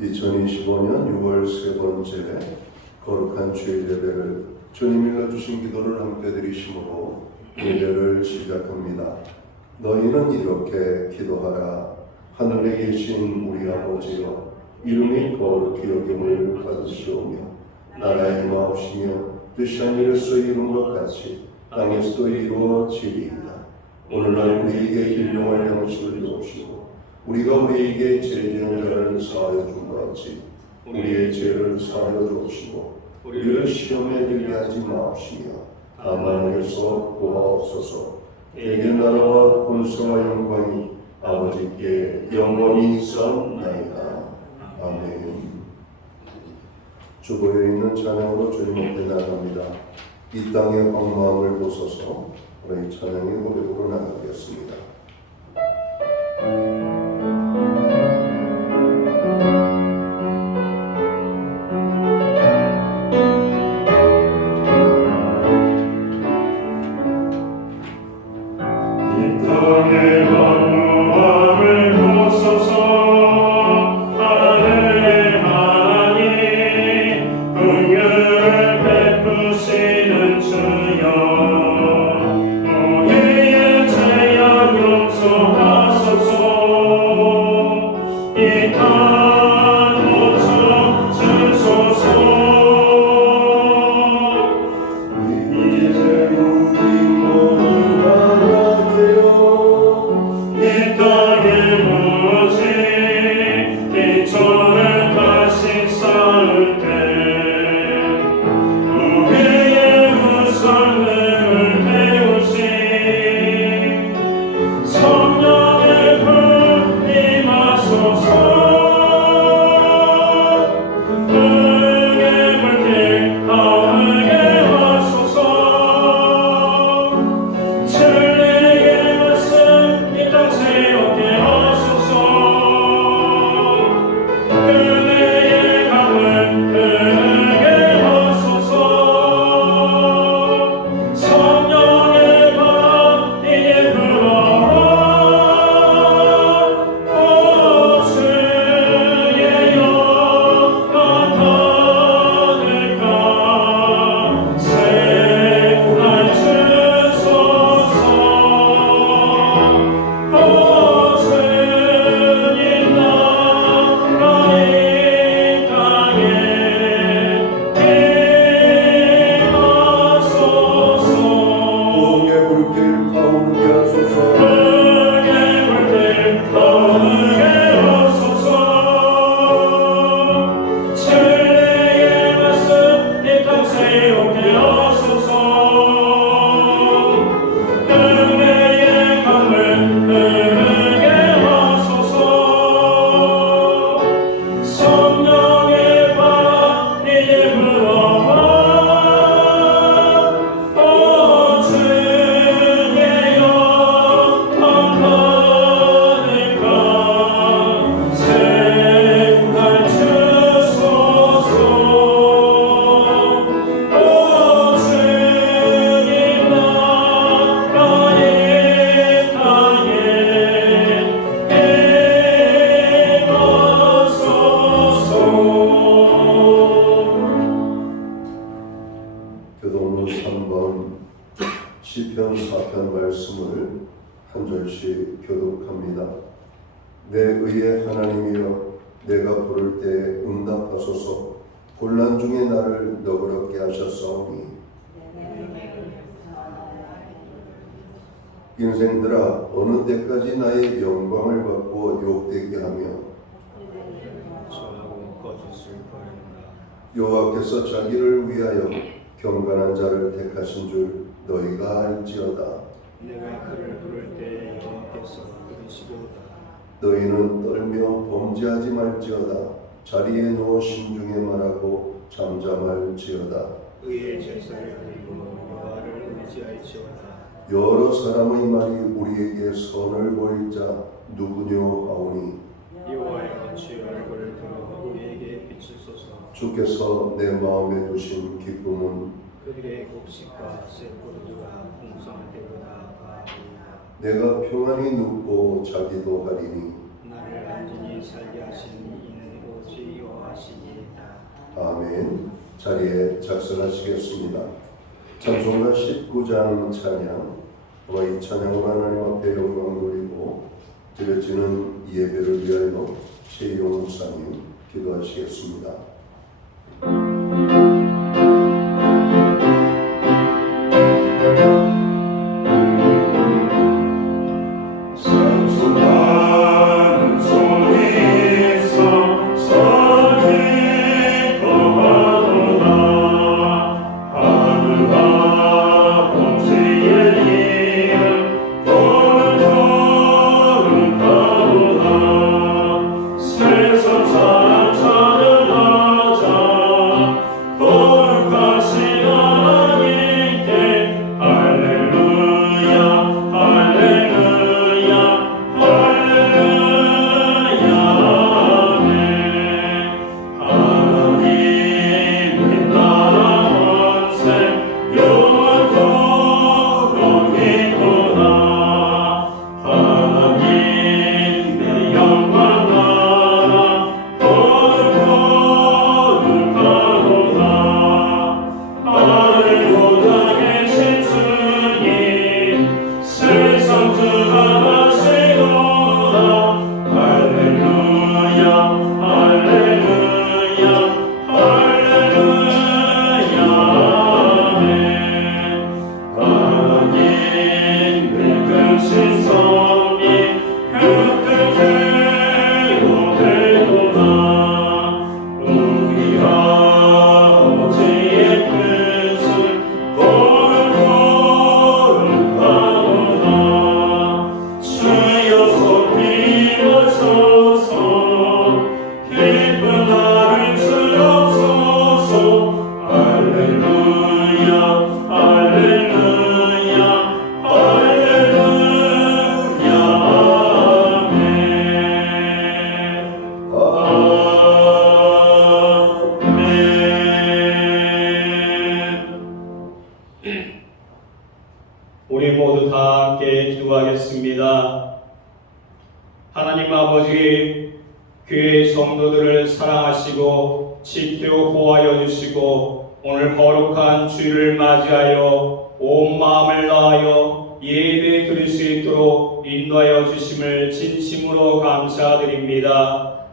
2025년 6월 세 번째 거룩한 주일 예배를 주님 일러주신 기도를 함께 드리심으로 예배를 시작합니다. 너희는 이렇게 기도하라. 하늘에 계신 우리 아버지여, 이름이 거룩히 여김을 받으시오며 나라의 마옵시며 뜻이 하늘에서 이룬 것 같이 땅에서도 이루어지리이다. 오늘날 우리에게 일용할 양식을 주옵시고 우리가 우리에게 죄지은 자를 사하여 준 것 같이 우리의 죄를 사하여 주옵시고 우리를 시험에 들게 하지 마옵시며 다만 하늘에서 구하옵소서. 대개 나라와 권세와 영광이 아버지께 영원히 있사옵나이다. 아멘. 주보에 있는 찬양으로 주님 앞에 나갑니다. 이 땅의 황마음을 보소서. 우리 찬양의 고백으로 나가겠습니다. 교독문 3번 시편 4편 말씀을 한 절씩 교독합니다. 내 의의 하나님이여, 내가 부를 때 응답하소서. 곤란 중에 나를 너그럽게 하셨사오니 인생들아, 어느 때까지 나의 영광을 받고 욕되게 하며 여호와께서 자기를 위하여 경건한 자를 택하신 줄 너희가 알지어다. 내가 그를 부를 때 여호와께서 들으시리로다. 너희는 떨며 범죄하지 말지어다. 자리에 누워 신중에 말하고 잠잠할지어다. 의의 제사를 드리고 여호와를 의지할지어다. 여러 사람의 말이 우리에게 선을 보일 자 누구뇨 하오니 여호와여, 주의 얼굴을 들어 우리에게 비추소서. 주께서 내 마음에 두신 기쁨은 그들의 곡식과 새 포도주가 풍성되도다 하리이다. 내가 평안히 눕고 자기도 하리니 나를 안전히 살게 하신 이는 오직 아멘. 자리에 작성하시겠습니다. 찬송가 19장 찬양. 아마 이 찬양으로 하나님 앞에 영광 돌리고 드려지는 예배를 위하여 최희용 목사님 기도하시겠습니다. 우리 모두 다 함께 기도하겠습니다. 하나님 아버지, 교회 성도들을 사랑하시고 지켜 보호하여 주시고 오늘 거룩한 주일을 맞이하여 온 마음을 다하여 예배 드릴 수 있도록 인도하여 주심을 진심으로 감사드립니다.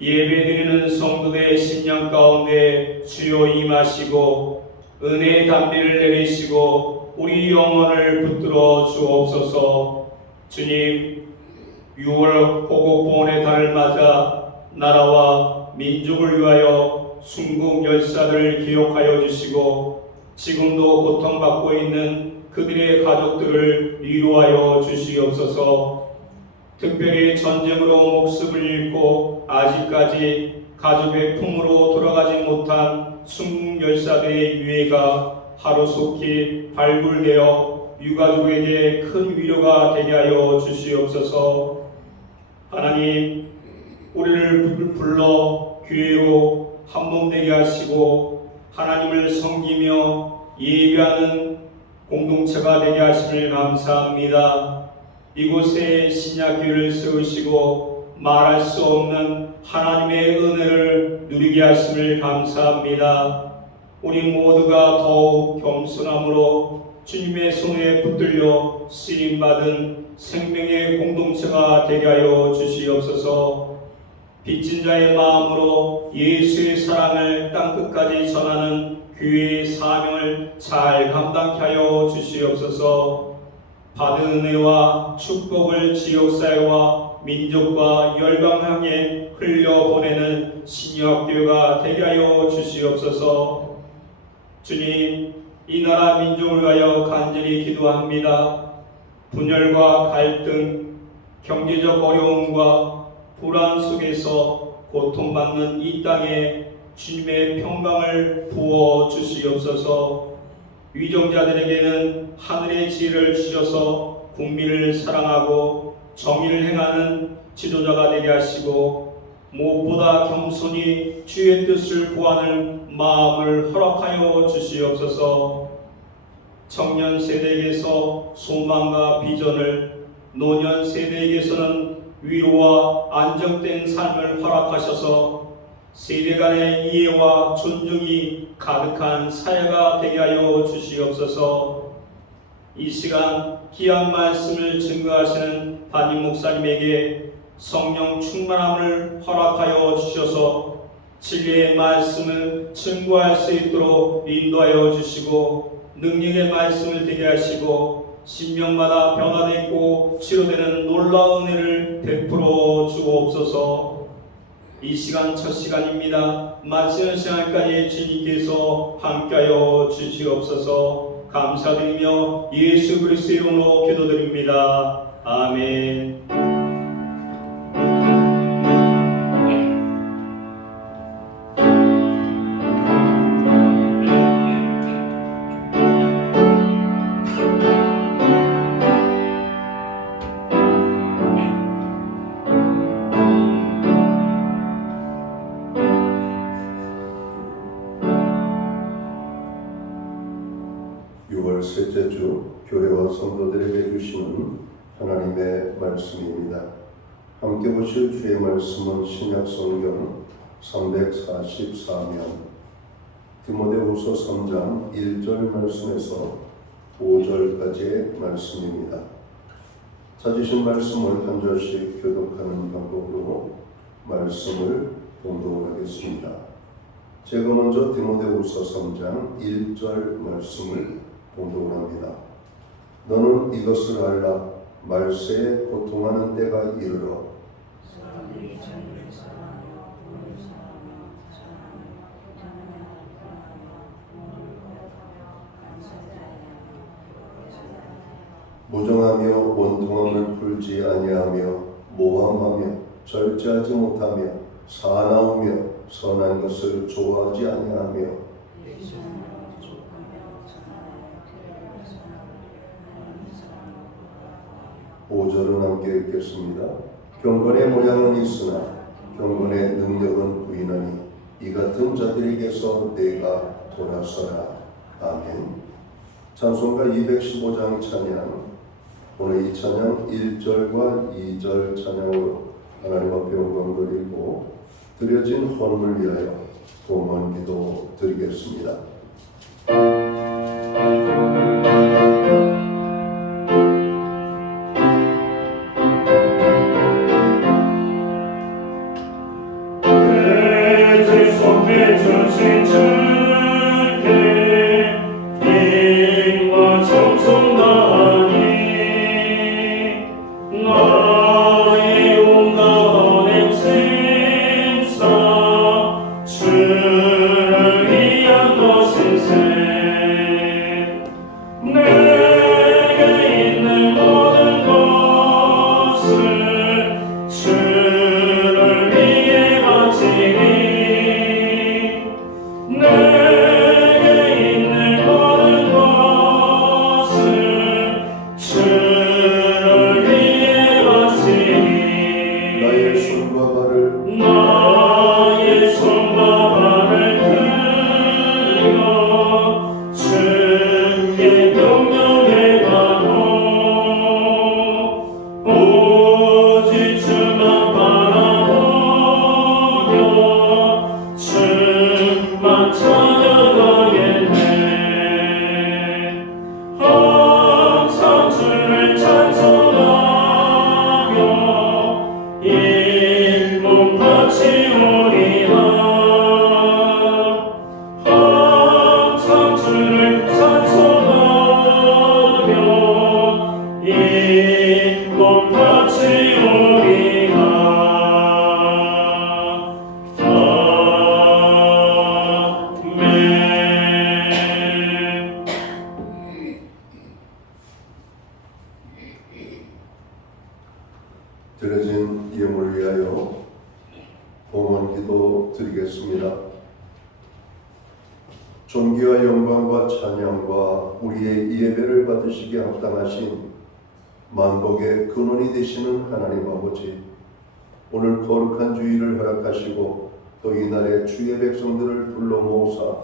예배 드리는 성도들의 심령 가운데 주여 임하시고 은혜의 담비를 내리시고 우리 영혼을 붙들어 주옵소서. 주님, 6월 호국보훈의 달을 맞아 나라와 민족을 위하여 순국 열사들을 기억하여 주시고 지금도 고통받고 있는 그들의 가족들을 위로하여 주시옵소서. 특별히 전쟁으로 목숨을 잃고 아직까지 가족의 품으로 돌아가지 못한 순국 열사들의 유해가 하루속히 발굴되어 유가족에게 큰 위로가 되게 하여 주시옵소서. 하나님, 우리를 불러 교회로 한몸되게 하시고 하나님을 섬기며 예배하는 공동체가 되게 하심을 감사합니다. 이곳에 신약교회를 세우시고 말할 수 없는 하나님의 은혜를 누리게 하심을 감사합니다. 우리 모두가 더욱 겸손함으로 주님의 손에 붙들려 쓰임받은 생명의 공동체가 되게 하여 주시옵소서. 빚진 자의 마음으로 예수의 사랑을 땅끝까지 전하는 교회의 사명을 잘 감당케 하여 주시옵소서. 받은 은혜와 축복을 지역사회와 민족과 열방 향해 흘려보내는 신약교회가 되게 하여 주시옵소서. 주님, 이 나라 민족을 위하여 간절히 기도합니다. 분열과 갈등, 경제적 어려움과 불안 속에서 고통받는 이 땅에 주님의 평강을 부어 주시옵소서. 위정자들에게는 하늘의 지혜를 주셔서 국민을 사랑하고 정의를 행하는 지도자가 되게 하시고 무엇보다 겸손히 주의 뜻을 구하는 마음을 허락하여 주시옵소서. 청년 세대에게서 소망과 비전을, 노년 세대에게서는 위로와 안정된 삶을 허락하셔서 세대 간의 이해와 존중이 가득한 사회가 되게 하여 주시옵소서. 이 시간 귀한 말씀을 증거하시는 담임 목사님에게 성령 충만함을 허락하여 주셔서 진리의 말씀을 증거할 수 있도록 인도하여 주시고 능력의 말씀을 되게 하시고 신명마다 변화되고 치료되는 놀라운 은혜를 베풀어 주옵소서. 이 시간 첫 시간입니다. 마치는 시간까지 주님께서 함께하여 주시옵소서. 감사드리며 예수 그리스도의 이름으로 기도드립니다. 아멘. 셋째 주 교회와 성도들에게 주시는 하나님의 말씀입니다. 함께 보실 주의 말씀은 신약 성경 344면 디모데후서 3장 1절 말씀에서 5절까지의 말씀입니다. 찾으신 말씀을 한 절씩 교독하는 방법으로 말씀을 봉독하겠습니다. 제가 먼저 디모데후서 3장 1절 말씀을 봉독을 합니다. 너는 이것을 알라. 말세에 고통하는 때가 이르러 무정하며 원통함을 풀지 아니하며 모함하며 절제하지 못하며 사나우며 선한 것을 좋아하지 아니하며 오절은 함께 읽겠습니다. 경건의 모양은 있으나 경건의 능력은 부인하니 이 같은 자들에게서 내가 돌아서라. 아멘. 찬송가 215장 찬양. 오늘 이 찬양 1절과 2절 찬양으로 하나님 앞에 영광 돌리고 드려진 헌금을 위하여 봉헌 기도 드리겠습니다. 드려진 예물을 위하여 봉헌 기도 드리겠습니다. 존귀와 영광과 찬양과 우리의 예배를 받으시기에 합당하신 만복의 근원이 되시는 하나님 아버지, 오늘 거룩한 주일을 허락하시고 또 이날의 주의 백성들을 불러 모으사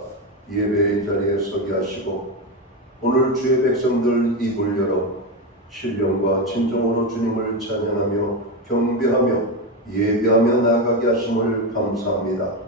예배의 자리에 서게 하시고 오늘 주의 백성들 입을 열어 신령과 진정으로 주님을 찬양하며 경배하며 예배하며 나아가게 하심을 감사합니다.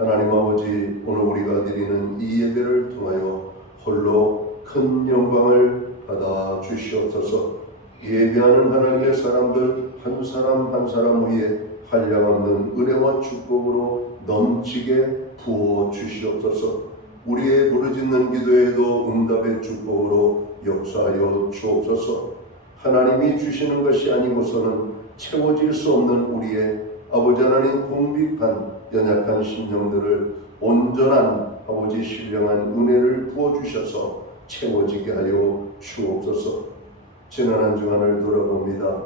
하나님 아버지, 오늘 우리가 드리는 이 예배를 통하여 홀로 큰 영광을 받아 주시옵소서. 예배하는 하나님의 사람들 한 사람 한 사람 위에 한량없는 은혜와 축복으로 넘치게 부어 주시옵소서. 우리의 부르짖는 기도에도 응답의 축복으로 역사하여 주옵소서. 하나님이 주시는 것이 아니고서는 채워질 수 없는 우리의 아버지 하나님 궁핍한 연약한 심령들을 온전한 아버지 신령한 은혜를 부어주셔서 채워지게 하여 주옵소서. 지난 한 주간을 돌아봅니다.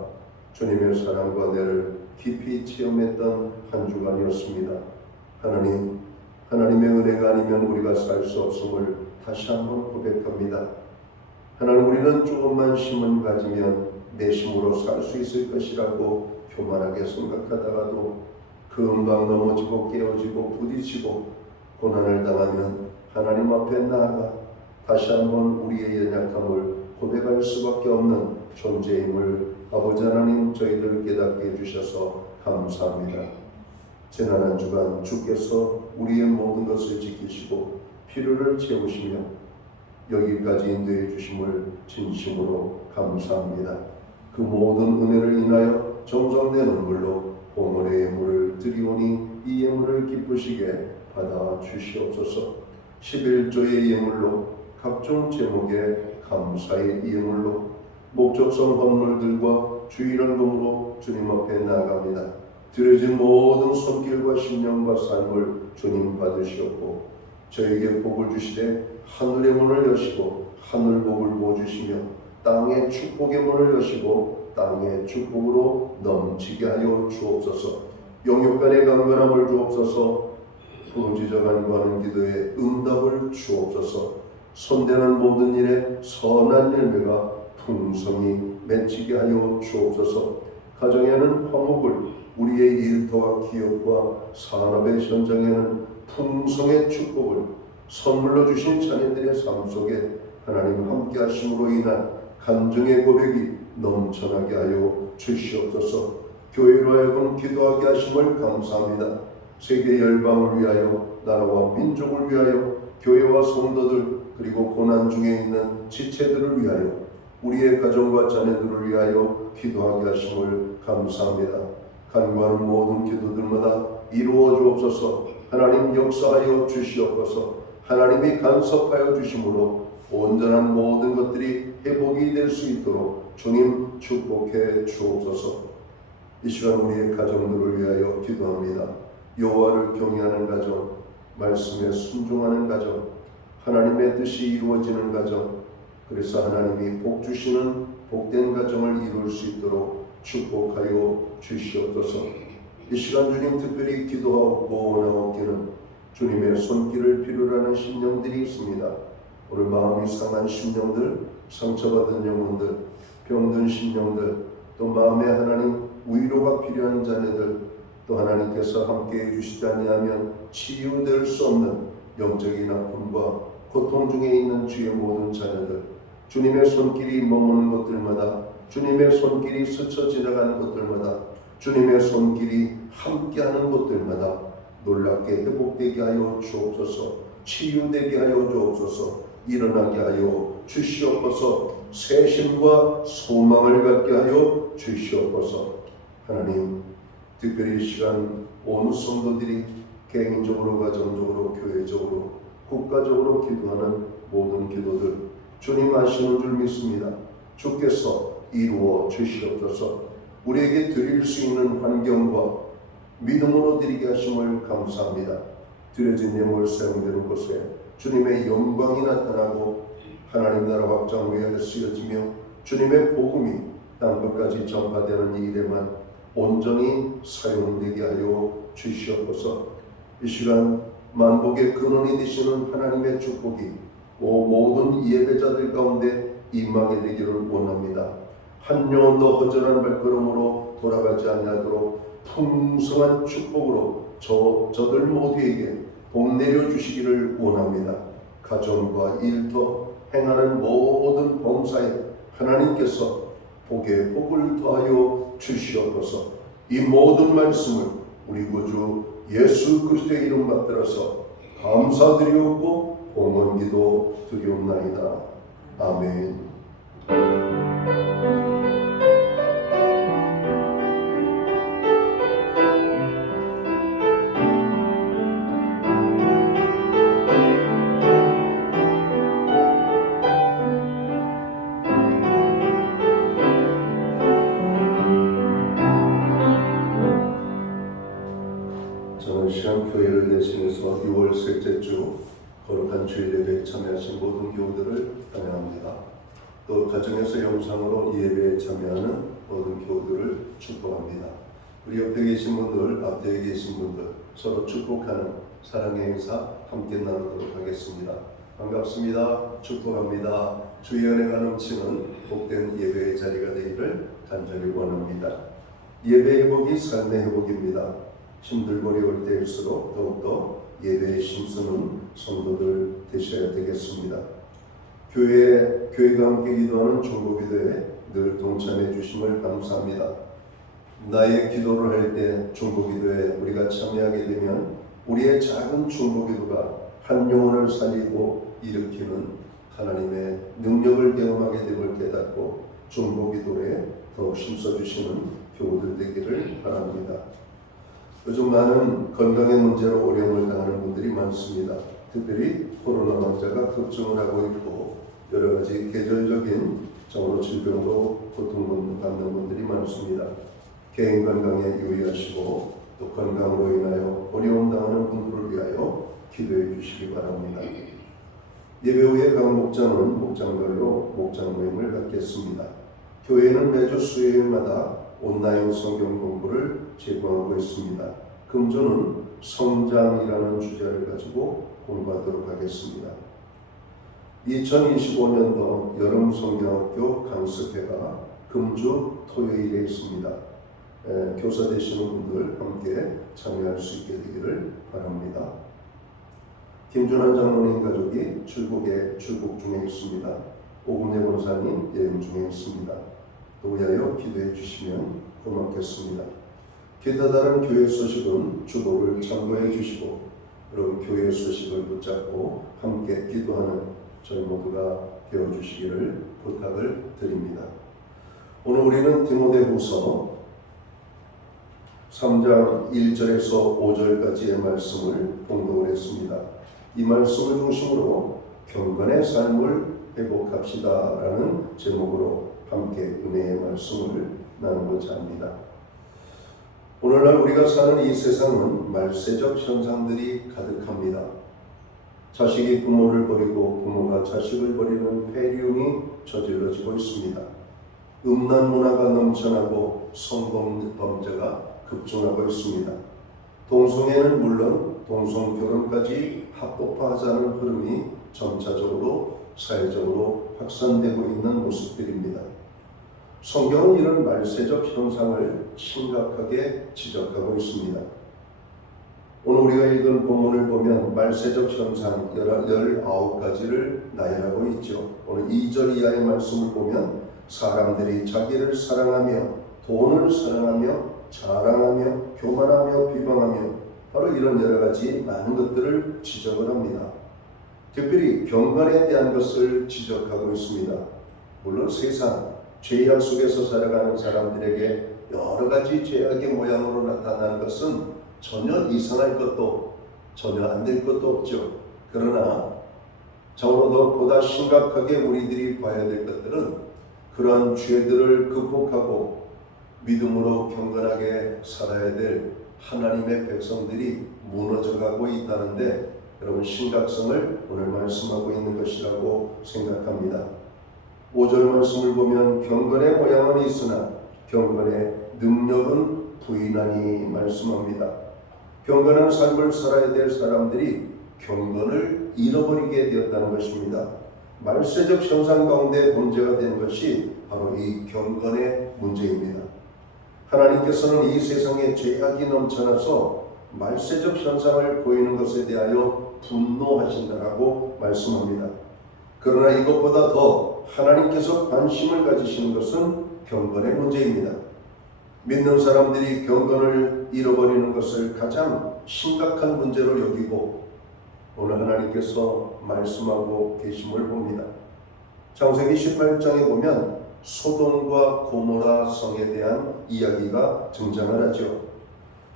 주님의 사랑과 은혜를 깊이 체험했던 한 주간이었습니다. 하나님의 은혜가 아니면 우리가 살 수 없음을 다시 한번 고백합니다. 하나님, 우리는 조금만 힘을 가지면 내 힘으로 살 수 있을 것이라고 교만하게 생각하다가도 금방 넘어지고 깨어지고 부딪히고 고난을 당하면 하나님 앞에 나아가 다시 한번 우리의 연약함을 고백할 수밖에 없는 존재임을 아버지 하나님 저희들 깨닫게 해주셔서 감사합니다. 지난 한 주간 주께서 우리의 모든 것을 지키시고 필요를 채우시며 여기까지 인도해 주심을 진심으로 감사합니다. 그 모든 은혜를 인하여 정성된 눈물로 봉헌의 예물을 드리오니 이 예물을 기쁘시게 받아 주시옵소서. 11조의 예물로 각종 제목의 감사의 예물로 목적성 헌물들과 주일헌금으로 주님 앞에 나아갑니다. 드려진 모든 손길과 심령과 삶을 주님 받으시옵고 저에게 복을 주시되 하늘의 문을 여시고 하늘 복을 부어주시며 땅의 축복의 문을 여시고 땅의 축복으로 넘치게 하여 주옵소서. 영육간의 강건함을 주옵소서. 부르짖어 간구하는 기도에 응답을 주옵소서. 손대는 모든 일에 선한 열매가 풍성히 맺히게 하여 주옵소서. 가정에는 화목을, 우리의 일터와 기업과 산업의 현장에는 풍성의 축복을, 선물로 주신 자녀들의 삶 속에 하나님 함께 하심으로 인한 간증의 고백이 넘쳐나게 하여 주시옵소서. 교회로 하여금 기도하게 하심을 감사합니다. 세계 열방을 위하여, 나라와 민족을 위하여, 교회와 성도들 그리고 고난 중에 있는 지체들을 위하여, 우리의 가정과 자녀들을 위하여 기도하게 하심을 감사합니다. 간구하는 모든 기도들마다 이루어 주옵소서. 하나님 역사하여 주시옵소서. 하나님이 간섭하여 주심으로 온전한 모든 것들이 회복이 될 수 있도록 주님 축복해 주옵소서. 이 시간 우리의 가정들을 위하여 기도합니다. 여호와를 경외하는 가정, 말씀에 순종하는 가정, 하나님의 뜻이 이루어지는 가정, 그래서 하나님이 복 주시는 복된 가정을 이룰 수 있도록 축복하여 주시옵소서. 이 시간 주님 특별히 기도하고 원하옵기는 주님의 손길을 필요로 하는 심령들이 있습니다. 오늘 마음이 상한 심령들, 상처받은 영혼들, 병든 심령들, 또 마음에 하나님 위로가 필요한 자녀들, 또 하나님께서 함께해 주시지 아니하면 치유될 수 없는 영적인 아픔과 고통 중에 있는 주의 모든 자녀들, 주님의 손길이 머무는 곳들마다, 주님의 손길이 스쳐 지나가는 곳들마다, 주님의 손길이 함께하는 곳들마다 놀랍게 회복되게 하여 주옵소서. 치유되게 하여 주옵소서. 일어나게 하여 주시옵소서. 새 힘과 소망을 갖게 하여 주시옵소서. 하나님, 특별히 이 시간 온 성도들이 개인적으로, 가정적으로, 교회적으로, 국가적으로 기도하는 모든 기도들 주님 아시는 줄 믿습니다. 주께서 이루어 주시옵소서. 우리에게 드릴 수 있는 환경과 믿음으로 드리게 하심을 감사합니다. 드려진 예물 사용되는 곳에 주님의 영광이 나타나고 하나님 나라 확장 위에 쓰여지며 주님의 복음이 땅끝까지 전파되는 일에만 온전히 사용되게 하여 주시옵소서. 이 시간 만복의 근원이 되시는 하나님의 축복이 모든 예배자들 가운데 임하게 되기를 원합니다. 한 영혼도 허전한 발걸음으로 돌아가지 아니하도록 풍성한 축복으로 저들 모두에게 복 내려주시기를 원합니다. 가정과 일터 행하는 모든 범사에 하나님께서 복에 복을 더하여 주시옵소서. 이 모든 말씀을 우리 구주 예수 그리스도의 이름 받들어서 감사드리옵고 봉헌기도 드리옵나이다. 아멘. 저는 시간교회를 대신해서 6월 셋째 주 거룩한 주일 예배에 참여하신 모든 교우들을 환영합니다. 또 가정에서 영상으로 예배에 참여하는 모든 교우들을 축복합니다. 우리 옆에 계신 분들, 앞에 계신 분들 서로 축복하는 사랑의 인사 함께 나누도록 하겠습니다. 반갑습니다. 축복합니다. 주의 은혜가 넘치는 복된 예배의 자리가 되기를 간절히 원합니다. 예배 회복이 삶의 회복입니다. 힘들고 어려울 때일수록 더욱더 예배에 힘쓰는 성도들 되셔야 되겠습니다. 교회가 함께 기도하는 중보기도에 늘 동참해 주심을 감사합니다. 나의 기도를 할 때 중보기도에 우리가 참여하게 되면 우리의 작은 중보기도가 한 영혼을 살리고 일으키는 하나님의 능력을 경험하게 됨을 깨닫고 중보기도에 더욱 힘써주시는 교우들 되기를 바랍니다. 요즘 많은 건강의 문제로 어려움을 당하는 분들이 많습니다. 특별히 코로나 환자가 급증을 하고 있고 여러 가지 계절적인 정로 질병으로 고통받는 분들이 많습니다. 개인 건강에 유의하시고 또 건강으로 인하여 어려움 당하는 분들을 위하여 기도해 주시기 바랍니다. 예배 후에 각 목장은 목장별로 목장 모임을 갖겠습니다. 교회는 매주 수요일마다 온라인 성경 공부를 제공하고 있습니다. 금주는 성장이라는 주제를 가지고 공부하도록 하겠습니다. 2025년도 여름 성경학교 강습회가 금주 토요일에 있습니다. 교사 되시는 분들 함께 참여할 수 있게 되기를 바랍니다. 김준환 장로님 가족이 출국 중에 있습니다. 오금래 권사님 여행 중에 있습니다. 도우하여 기도해 주시면 고맙겠습니다. 기타 다른 교회 소식은 주보를 참고해 주시고 여러분 교회 소식을 붙잡고 함께 기도하는 저희 모두가 되어 주시기를 부탁을 드립니다. 오늘 우리는 디모데후서 3장 1절에서 5절까지의 말씀을 봉독을 했습니다. 이 말씀을 중심으로 경건의 삶을 회복합시다라는 제목으로 함께 은혜의 말씀을 나누고자 합니다. 오늘날 우리가 사는 이 세상은 말세적 현상들이 가득합니다. 자식이 부모를 버리고 부모가 자식을 버리는 폐륜이 저질러지고 있습니다. 음란 문화가 넘쳐나고 성범죄가 급증하고 있습니다. 동성애는 물론 동성 결혼까지 합법화하자는 흐름이 점차적으로 사회적으로 확산되고 있는 모습들입니다. 성경은 이런 말세적 현상을 심각하게 지적하고 있습니다. 오늘 우리가 읽은 본문을 보면 말세적 현상 19가지를 나열하고 있죠. 오늘 2절 이하의 말씀을 보면 사람들이 자기를 사랑하며 돈을 사랑하며 자랑하며 교만하며 비방하며 바로 이런 여러 가지 많은 것들을 지적을 합니다. 특별히 경건에 대한 것을 지적하고 있습니다. 물론 세상 죄악 속에서 살아가는 사람들에게 여러 가지 죄악의 모양으로 나타나는 것은 전혀 이상할 것도 전혀 안 될 것도 없죠. 그러나 적어도 보다 심각하게 우리들이 봐야 될 것들은 그러한 죄들을 극복하고 믿음으로 경건하게 살아야 될 하나님의 백성들이 무너져가고 있다는데 여러분 심각성을 오늘 말씀하고 있는 것이라고 생각합니다. 5절 말씀을 보면 경건의 모양은 있으나 경건의 능력은 부인하니 말씀합니다. 경건한 삶을 살아야 될 사람들이 경건을 잃어버리게 되었다는 것입니다. 말세적 현상 가운데 문제가 된 것이 바로 이 경건의 문제입니다. 하나님께서는 이 세상에 죄악이 넘쳐나서 말세적 현상을 보이는 것에 대하여 분노하신다라고 말씀합니다. 그러나 이것보다 더 하나님께서 관심을 가지시는 것은 경건의 문제입니다. 믿는 사람들이 경건을 잃어버리는 것을 가장 심각한 문제로 여기고 오늘 하나님께서 말씀하고 계심을 봅니다. 창세기 18장에 보면 소돔과 고모라 성에 대한 이야기가 등장을 하죠.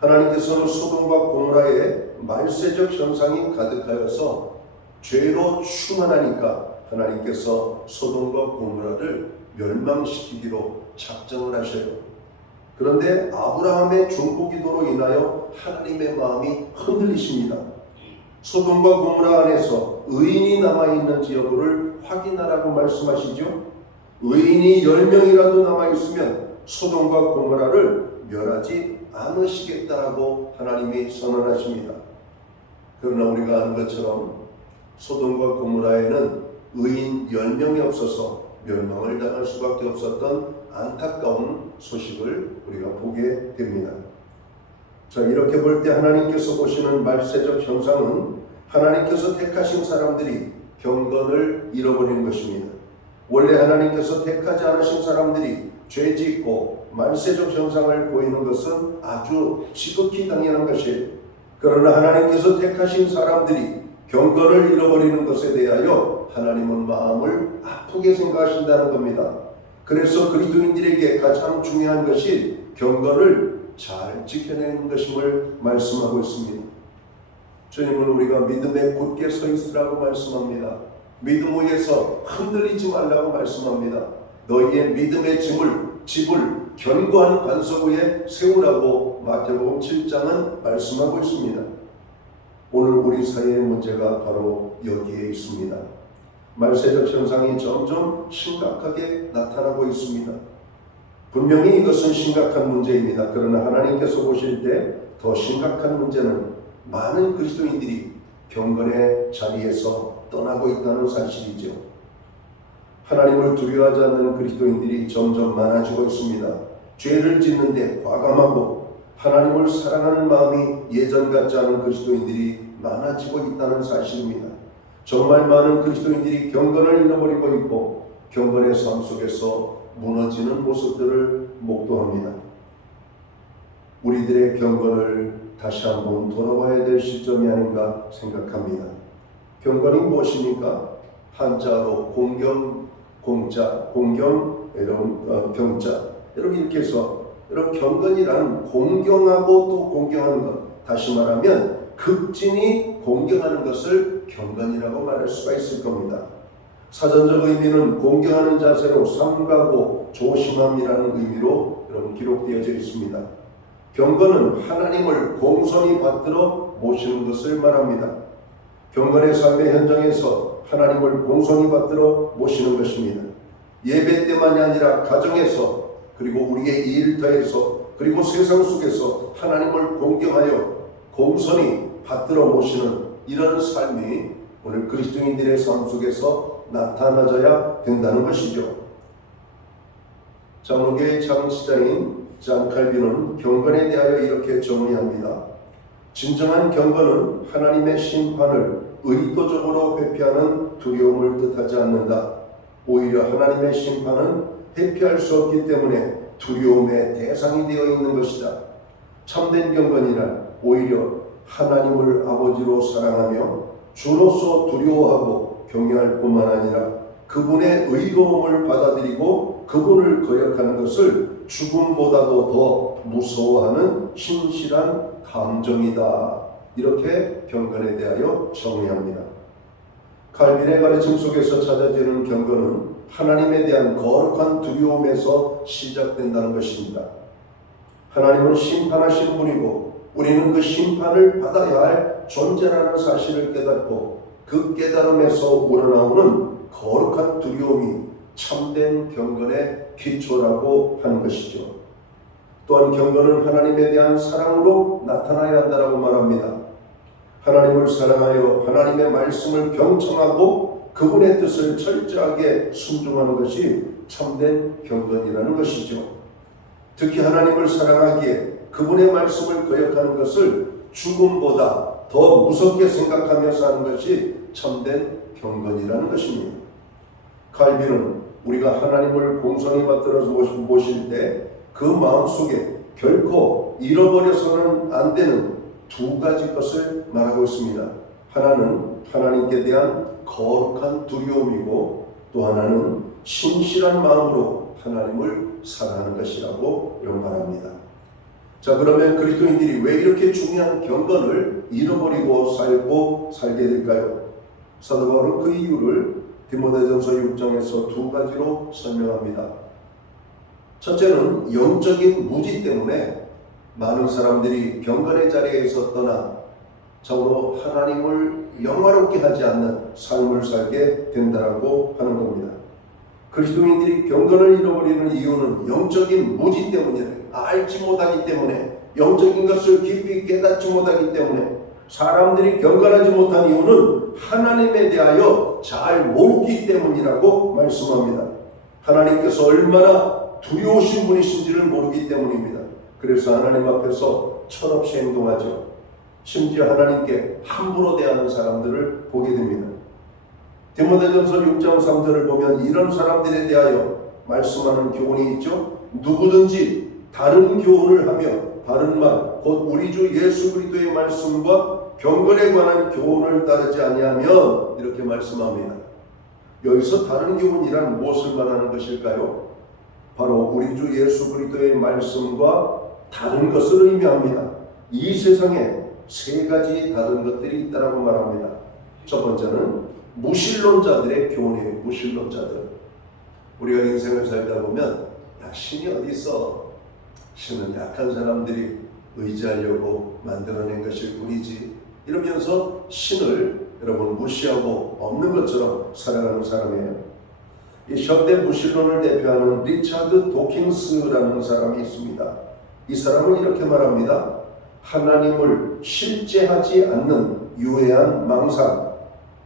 하나님께서는 소돔과 고모라에 말세적 현상이 가득하여서 죄로 충만하니까 하나님께서 소돔과 고모라를 멸망시키기로 작정을 하셔요. 그런데 아브라함의 중보기도로 인하여 하나님의 마음이 흔들리십니다. 소돔과 고모라 안에서 의인이 남아있는지 여부를 확인하라고 말씀하시죠. 의인이 10명이라도 남아있으면 소돔과 고모라를 멸하지 않으시겠다라고 하나님이 선언하십니다. 그러나 우리가 아는 것처럼 소돔과 고모라에는 의인 10명이 없어서 멸망을 당할 수밖에 없었던 안타까운 소식을 우리가 보게 됩니다. 자, 이렇게 볼 때 하나님께서 보시는 말세적 현상은 하나님께서 택하신 사람들이 경건을 잃어버리는 것입니다. 원래 하나님께서 택하지 않으신 사람들이 죄 짓고 말세적 현상을 보이는 것은 아주 지극히 당연한 것이에요. 그러나 하나님께서 택하신 사람들이 경건을 잃어버리는 것에 대하여 하나님은 마음을 아프게 생각하신다는 겁니다. 그래서 그리스도인들에게 가장 중요한 것이 경건을 잘 지켜내는 것임을 말씀하고 있습니다. 주님은 우리가 믿음에 굳게 서 있으라고 말씀합니다. 믿음 위에서 흔들리지 말라고 말씀합니다. 너희의 믿음의 집을 견고한 반석 위에 세우라고 마태복음 7장은 말씀하고 있습니다. 오늘 우리 사회의 문제가 바로 여기에 있습니다. 말세적 현상이 점점 심각하게 나타나고 있습니다. 분명히 이것은 심각한 문제입니다. 그러나 하나님께서 보실 때 더 심각한 문제는 많은 그리스도인들이 경건의 자리에서 떠나고 있다는 사실이죠. 하나님을 두려워하지 않는 그리스도인들이 점점 많아지고 있습니다. 죄를 짓는데 과감하고 하나님을 사랑하는 마음이 예전 같지 않은 그리스도인들이 많아지고 있다는 사실입니다. 정말 많은 그리스도인들이 경건을 잃어버리고 있고 경건의 삶 속에서 무너지는 모습들을 목도합니다. 우리들의 경건을 다시 한번 돌아봐야 될 시점이 아닌가 생각합니다. 경건이 무엇입니까? 한자로 공경, 공자, 공경, 경자. 여러분 이렇게 해서 여러분 경건이란 공경하고 또 공경하는 것. 다시 말하면 극진히 공경하는 것을 경건이라고 말할 수가 있을 겁니다. 사전적 의미는 공경하는 자세로 삼가고 조심함이라는 의미로 여러분 기록되어져 있습니다. 경건은 하나님을 공손히 받들어 모시는 것을 말합니다. 경건의 삶의 현장에서 하나님을 공손히 받들어 모시는 것입니다. 예배 때만이 아니라 가정에서 그리고 우리의 일터에서 그리고 세상 속에서 하나님을 공경하여 공손히 받들어 모시는 이런 삶이 오늘 그리스도인들의 삶 속에서 나타나져야 된다는 것이죠. 장로교의 창시자인 잔 칼빈은 경건에 대하여 이렇게 정리합니다. 진정한 경건은 하나님의 심판을 의도적으로 회피하는 두려움을 뜻하지 않는다. 오히려 하나님의 심판은 회피할 수 없기 때문에 두려움의 대상이 되어 있는 것이다. 참된 경건이란 오히려 하나님을 아버지로 사랑하며 주로서 두려워하고 경외할 뿐만 아니라 그분의 의로움을 받아들이고 그분을 거역하는 것을 죽음보다도 더 무서워하는 신실한 감정이다. 이렇게 경건에 대하여 정의합니다. 칼빈의 가르침 속에서 찾아지는 경건은 하나님에 대한 거룩한 두려움에서 시작된다는 것입니다. 하나님은 심판하신 분이고 우리는 그 심판을 받아야 할 존재라는 사실을 깨닫고 그 깨달음에서 우러나오는 거룩한 두려움이 참된 경건의 기초라고 하는 것이죠. 또한 경건은 하나님에 대한 사랑으로 나타나야 한다고 말합니다. 하나님을 사랑하여 하나님의 말씀을 경청하고 그분의 뜻을 철저하게 순종하는 것이 참된 경건이라는 것이죠. 특히 하나님을 사랑하기에 그분의 말씀을 거역하는 것을 죽음보다 더 무섭게 생각하며 사는 것이 참된 경건이라는 것입니다. 칼빈은 우리가 하나님을 공손히 받들어서 모실 때 그 마음속에 결코 잃어버려서는 안 되는 두 가지 것을 말하고 있습니다. 하나는 하나님께 대한 거룩한 두려움이고 또 하나는 신실한 마음으로 하나님을 사랑하는 것이라고 이런 말합니다. 자, 그러면 그리스도인들이 왜 이렇게 중요한 경건을 잃어버리고 살게 될까요? 사도 바울은 그 이유를 디모데전서 6장에서 두 가지로 설명합니다. 첫째는 영적인 무지 때문에 많은 사람들이 경건의 자리에서 떠나 참으로 하나님을 영화롭게 하지 않는 삶을 살게 된다고 하는 겁니다. 그리스도인들이 경건을 잃어버리는 이유는 영적인 무지 때문이에요. 알지 못하기 때문에, 영적인 것을 깊이 깨닫지 못하기 때문에, 사람들이 경건하지 못한 이유는 하나님에 대하여 잘 모르기 때문이라고 말씀합니다. 하나님께서 얼마나 두려우신 분이신지를 모르기 때문입니다. 그래서 하나님 앞에서 철없이 행동하죠. 심지어 하나님께 함부로 대하는 사람들을 보게 됩니다. 디모데전서 6장 3절을 보면 이런 사람들에 대하여 말씀하는 교훈이 있죠. 누구든지 다른 교훈을 하며 바른 말, 곧 우리 주 예수 그리스도의 말씀과 경건에 관한 교훈을 따르지 아니하면 이렇게 말씀합니다. 여기서 다른 교훈이란 무엇을 말하는 것일까요? 바로 우리 주 예수 그리스도의 말씀과 다른 것을 의미합니다. 이 세상에 세 가지 다른 것들이 있다고 말합니다. 첫 번째는 무신론자들의 교훈이에요. 무신론자들. 우리가 인생을 살다 보면 신이 어디 있어? 신은 약한 사람들이 의지하려고 만들어낸 것일 뿐이지. 이러면서 신을 여러분 무시하고 없는 것처럼 살아가는 사람이에요. 이 현대 무신론을 대표하는 리차드 도킨스라는 사람이 있습니다. 이 사람은 이렇게 말합니다. 하나님을 실제하지 않는 유해한 망상,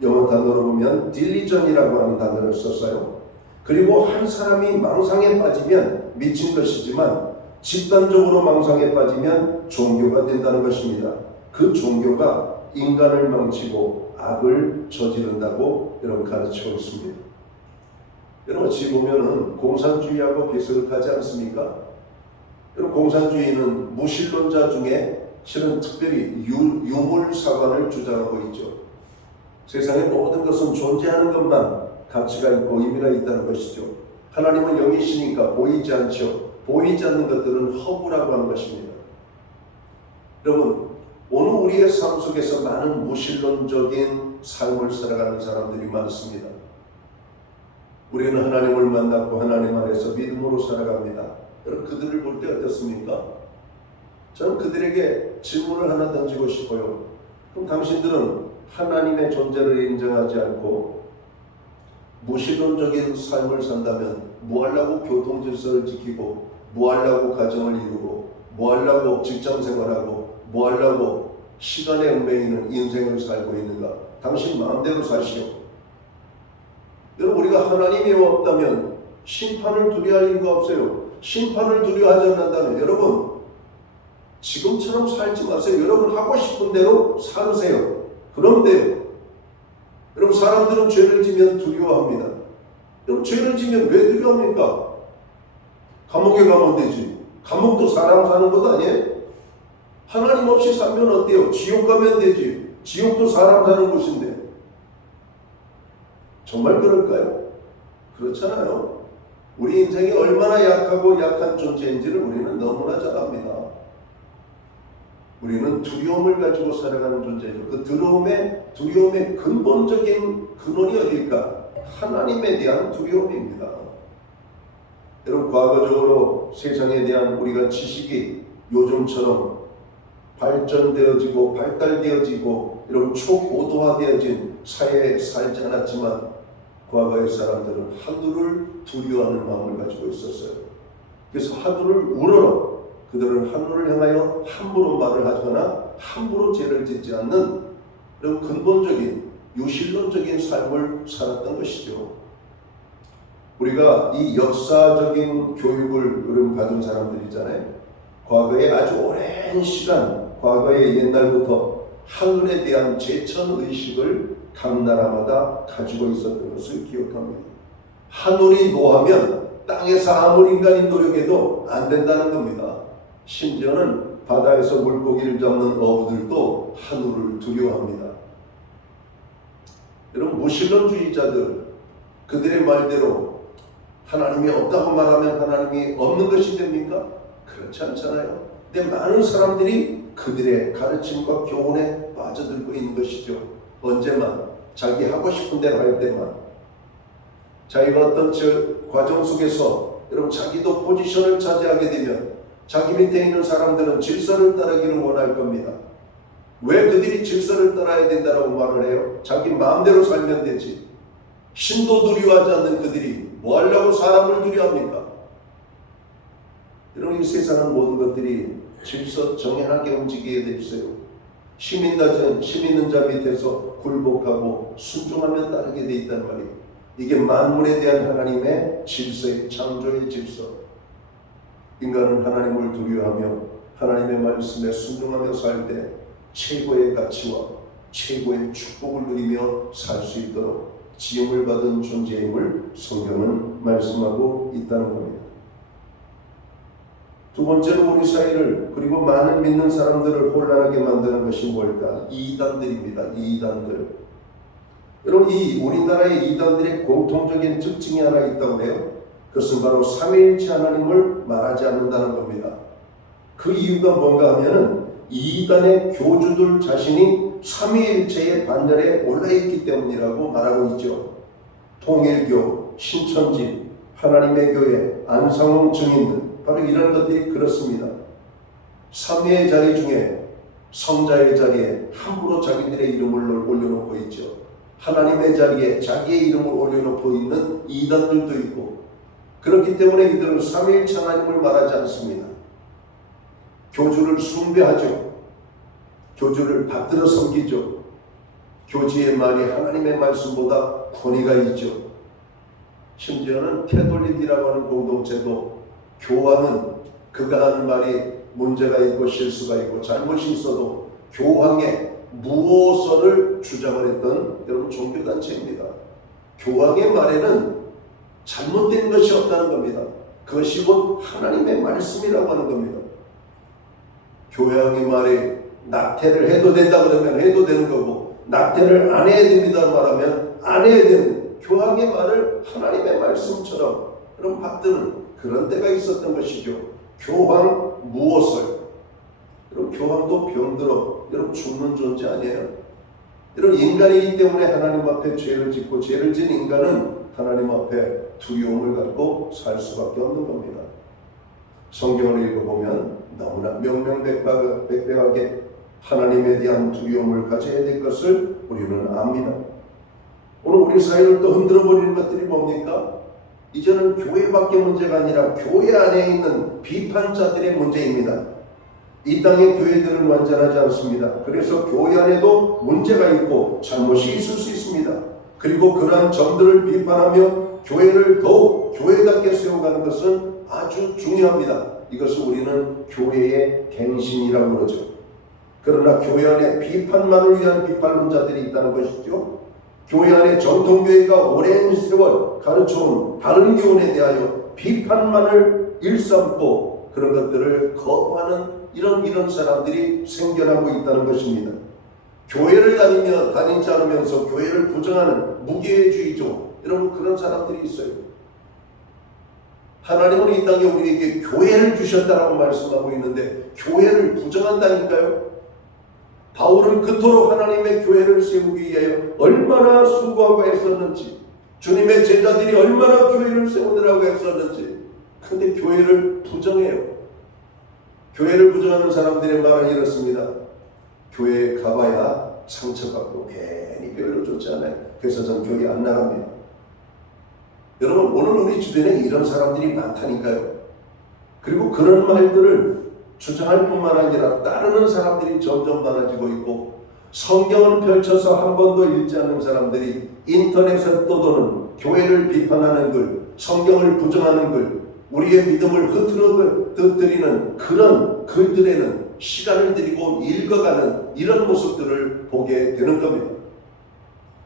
영어 단어로 보면 딜리전이라고 하는 단어를 썼어요. 그리고 한 사람이 망상에 빠지면 미친 것이지만 집단적으로 망상에 빠지면 종교가 된다는 것입니다. 그 종교가 인간을 망치고 악을 저지른다고 이런 가르치고 있습니다. 여러분 어찌 보면은 공산주의하고 비슷하지 않습니까? 여러분 공산주의는 무신론자 중에 실은 특별히 유물사관을 주장하고 있죠. 세상의 모든 것은 존재하는 것만 가치가 있고 의미가 있다는 것이죠. 하나님은 영이시니까 보이지 않죠. 보이지 않는 것들은 허구라고 하는 것입니다. 여러분 오늘 우리의 삶 속에서 많은 무신론적인 삶을 살아가는 사람들이 많습니다. 우리는 하나님을 만났고 하나님 안에서 믿음으로 살아갑니다. 여러분 그들을 볼 때 어떻습니까? 저는 그들에게 질문을 하나 던지고 싶어요. 그럼 당신들은 하나님의 존재를 인정하지 않고 무신론적인 삶을 산다면 뭐 하려고 교통질서를 지키고 뭐 하려고 가정을 이루고 뭐 하려고 직장생활하고 뭐 하려고 시간에 얽매이는 인생을 살고 있는가? 당신 마음대로 사시오. 여러분 우리가 하나님이 없다면 심판을 두려워할 이유가 없어요. 심판을 두려워하지 않는다면 여러분 지금처럼 살지 마세요. 여러분 하고 싶은 대로 살으세요. 그럼 돼요. 여러분 사람들은 죄를 지면 두려워합니다. 여러분 죄를 지면 왜 두려워합니까? 감옥에 가면 되지. 감옥도 사람 사는 것 아니에요? 하나님 없이 살면 어때요? 지옥 가면 되지. 지옥도 사람 사는 곳인데. 정말 그럴까요? 그렇잖아요. 우리 인생이 얼마나 약하고 약한 존재인지를 우리는 너무나 잘 압니다. 우리는 두려움을 가지고 살아가는 존재죠. 그 두려움의 근본적인 근원이 어디일까? 하나님에 대한 두려움입니다. 여러분 과거적으로 세상에 대한 우리가 지식이 요즘처럼 발전되어지고 발달되어지고 이런 초고도화되어진 사회에 살지 않았지만 과거의 사람들은 하늘을 두려워하는 마음을 가지고 있었어요. 그래서 하늘을 우러러 그들은 하늘을 향하여 함부로 말을 하거나 함부로 죄를 짓지 않는 이런 근본적인 유신론적인 삶을 살았던 것이죠. 우리가 이 역사적인 교육을 받은 사람들이잖아요. 과거에 아주 오랜 시간, 과거의 옛날부터 하늘에 대한 제천의식을 각 나라마다 가지고 있었던 것을 기억합니다. 하늘이 노하면 땅에서 아무리 인간이 노력해도 안 된다는 겁니다. 심지어는 바다에서 물고기를 잡는 어부들도 하늘을 두려워합니다. 여러분, 무신론주의자들, 그들의 말대로 하나님이 없다고 말하면 하나님이 없는 것이 됩니까? 그렇지 않잖아요. 근데 많은 사람들이 그들의 가르침과 교훈에 빠져들고 있는 것이죠. 언제만, 자기 하고 싶은 대로 할 때만. 자기가 어떤 과정 속에서 여러분 자기도 포지션을 차지하게 되면 자기 밑에 있는 사람들은 질서를 따르기를 원할 겁니다. 왜 그들이 질서를 따라야 된다고 말을 해요? 자기 마음대로 살면 되지. 신도 두려워하지 않는 그들이 뭐 하려고 사람을 두려워합니까? 여러분, 이 세상은 모든 것들이 질서 정연하게 움직이게 돼 있어요. 힘 있는 자 밑에서 굴복하고 순종하며 따르게 돼 있단 말이에요. 이게 만물에 대한 하나님의 질서의 창조의 질서. 인간은 하나님을 두려워하며 하나님의 말씀에 순종하며 살 때 최고의 가치와 최고의 축복을 누리며 살 수 있도록 지음을 받은 존재임을 성경은 말씀하고 있다는 겁니다. 두 번째로 우리 사회를 그리고 많은 믿는 사람들을 혼란하게 만드는 것이 뭘까? 이단들입니다. 이단들. 여러분, 이 우리나라의 이단들의 공통적인 특징이 하나 있다고 해요. 그것은 바로 삼위일체 하나님을 말하지 않는다는 겁니다. 그 이유가 뭔가 하면은 이단의 교주들 자신이 삼위일체의 반열에 올라있기 때문이라고 말하고 있죠. 통일교, 신천지, 하나님의 교회, 안상홍 증인들, 바로 이런 것들이 그렇습니다. 삼위의 자리 중에 성자의 자리에 함부로 자기들의 이름을 올려놓고 있죠. 하나님의 자리에 자기의 이름을 올려놓고 있는 이단들도 있고, 그렇기 때문에 이들은 삼위일체 하나님을 말하지 않습니다. 교주를 숭배하죠. 교주를 받들어 섬기죠. 교주의 말이 하나님의 말씀보다 권위가 있죠. 심지어는 캐톨릭이라고 하는 공동체도 교황은 그가 하는 말이 문제가 있고 실수가 있고 잘못이 있어도 교황의 무호설을 주장을 했던 여러분 종교단체입니다. 교황의 말에는 잘못된 것이 없다는 겁니다. 그것이 곧 하나님의 말씀이라고 하는 겁니다. 교황의 말이 낙태를 해도 된다 그러면 해도 되는 거고, 낙태를 안 해야 됩니다 말하면 안 해야 되는, 교황의 말을 하나님의 말씀처럼 여러분 받드는 그런 때가 있었던 것이죠. 교황 무호설. 여러분, 교황도 병들어 여러분 죽는 존재 아니에요? 여러분, 인간이기 때문에 하나님 앞에 죄를 짓고, 죄를 진 인간은 하나님 앞에 두려움을 갖고 살 수밖에 없는 겁니다. 성경을 읽어보면 너무나 명명백백하게 하나님에 대한 두려움을 가져야 될 것을 우리는 압니다. 오늘 우리 사회를 또 흔들어버리는 것들이 뭡니까? 이제는 교회밖에 문제가 아니라 교회 안에 있는 비판자들의 문제입니다. 이 땅의 교회들은 완전하지 않습니다. 그래서 교회 안에도 문제가 있고 잘못이 있을 수 있습니다. 그리고 그러한 점들을 비판하며 교회를 더욱 교회답게 세워가는 것은 아주 중요합니다. 이것을 우리는 교회의 갱신이라고 그러죠. 그러나 교회 안에 비판만을 위한 비판론자들이 있다는 것이죠. 교회 안에 전통교회가 오랜 세월 가르쳐온 다른 교훈에 대하여 비판만을 일삼고 그런 것들을 거부하는 이런 사람들이 생겨나고 있다는 것입니다. 교회를 다니지 않으면서 교회를 부정하는 무교회주의죠. 여러분, 그런 사람들이 있어요. 하나님은 이 땅에 우리에게 교회를 주셨다라고 말씀하고 있는데 교회를 부정한다니까요. 바울은 그토록 하나님의 교회를 세우기 위하여 얼마나 수고하고 애썼는지, 주님의 제자들이 얼마나 교회를 세우느라고 애썼는지. 근데 교회를 부정해요. 교회를 부정하는 사람들의 말은 이렇습니다. 교회에 가봐야 상처받고 괜히 교회를 좋지 않아요. 그래서 전 교회 안 나갑니다. 여러분, 오늘 우리 주변에 이런 사람들이 많다니까요. 그리고 그런 말들을 주장할 뿐만 아니라 따르는 사람들이 점점 많아지고 있고, 성경을 펼쳐서 한 번도 읽지 않는 사람들이 인터넷에 떠도는 교회를 비판하는 글, 성경을 부정하는 글, 우리의 믿음을 흐트러뜨리는 그런 글들에는 시간을 들이고 읽어가는 이런 모습들을 보게 되는 겁니다.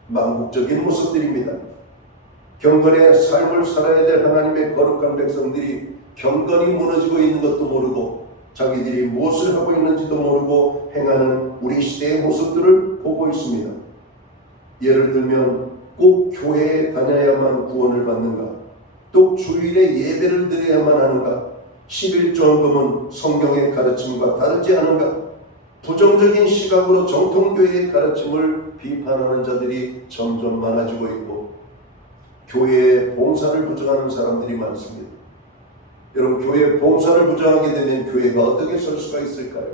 망국적인 모습들입니다. 경건의 삶을 살아야 될 하나님의 거룩한 백성들이 경건이 무너지고 있는 것도 모르고 자기들이 무엇을 하고 있는지도 모르고 행하는 우리 시대의 모습들을 보고 있습니다. 예를 들면 꼭 교회에 다녀야만 구원을 받는가? 또 주일에 예배를 드려야만 하는가? 11조헌금은 성경의 가르침과 다르지 않은가? 부정적인 시각으로 정통교회의 가르침을 비판하는 자들이 점점 많아지고 있고 교회의 봉사를 부정하는 사람들이 많습니다. 여러분, 교회 봉사를 부정하게 되면 교회가 어떻게 설 수가 있을까요?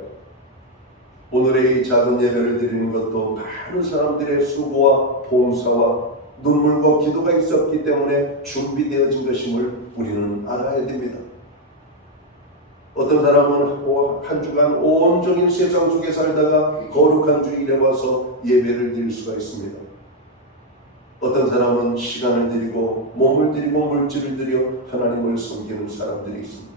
오늘의 이 작은 예배를 드리는 것도 많은 사람들의 수고와 봉사와 눈물과 기도가 있었기 때문에 준비되어진 것임을 우리는 알아야 됩니다. 어떤 사람은 한 주간 온종일 세상 속에 살다가 거룩한 주일에 와서 예배를 드릴 수가 있습니다. 어떤 사람은 시간을 들이고 몸을 들이고 물질을 들여 하나님을 섬기는 사람들이 있습니다.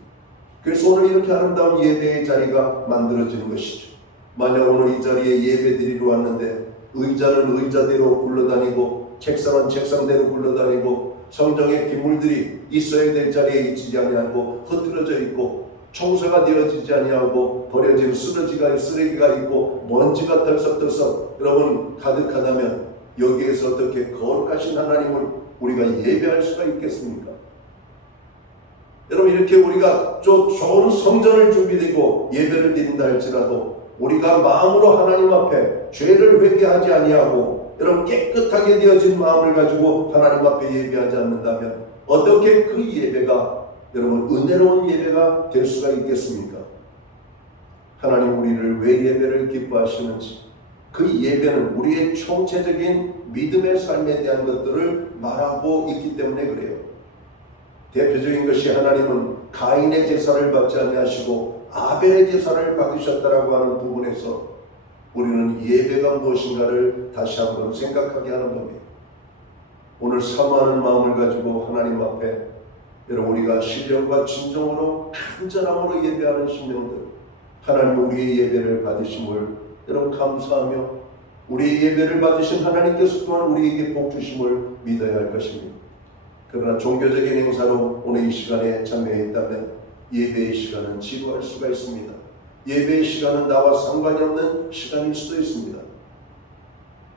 그래서 오늘 이렇게 아름다운 예배의 자리가 만들어지는 것이죠. 만약 오늘 이 자리에 예배 드리러 왔는데 의자는 의자대로 굴러다니고 책상은 책상대로 굴러다니고 성경의 기물들이 있어야 될 자리에 있지 아니하고 흐트러져 있고 청소가 되어지지 아니하고 버려진 쓰레기가 있고 먼지가 덜썩덜썩 여러분 가득하다면 여기에서 어떻게 거룩하신 하나님을 우리가 예배할 수가 있겠습니까? 여러분, 이렇게 우리가 좋은 성전을 준비되고 예배를 드린다 할지라도 우리가 마음으로 하나님 앞에 죄를 회개하지 아니하고 여러분 깨끗하게 되어진 마음을 가지고 하나님 앞에 예배하지 않는다면 어떻게 그 예배가 여러분 은혜로운 예배가 될 수가 있겠습니까? 하나님 우리를 왜 예배를 기뻐하시는지 그 예배는 우리의 총체적인 믿음의 삶에 대한 것들을 말하고 있기 때문에 그래요. 대표적인 것이 하나님은 가인의 제사를 받지 아니하시고 아벨의 제사를 받으셨다라고 하는 부분에서 우리는 예배가 무엇인가를 다시 한번 생각하게 하는 겁니다. 오늘 사모하는 마음을 가지고 하나님 앞에 여러분 우리가 신령과 진정으로 간절함으로 예배하는 심령들 하나님 우리의 예배를 받으심을 여러분 감사하며 우리의 예배를 받으신 하나님께서 또한 우리에게 복 주심을 믿어야 할 것입니다. 그러나 종교적인 행사로 오늘 이 시간에 참여했다면 예배의 시간은 지루할 수가 있습니다. 예배의 시간은 나와 상관이 없는 시간일 수도 있습니다.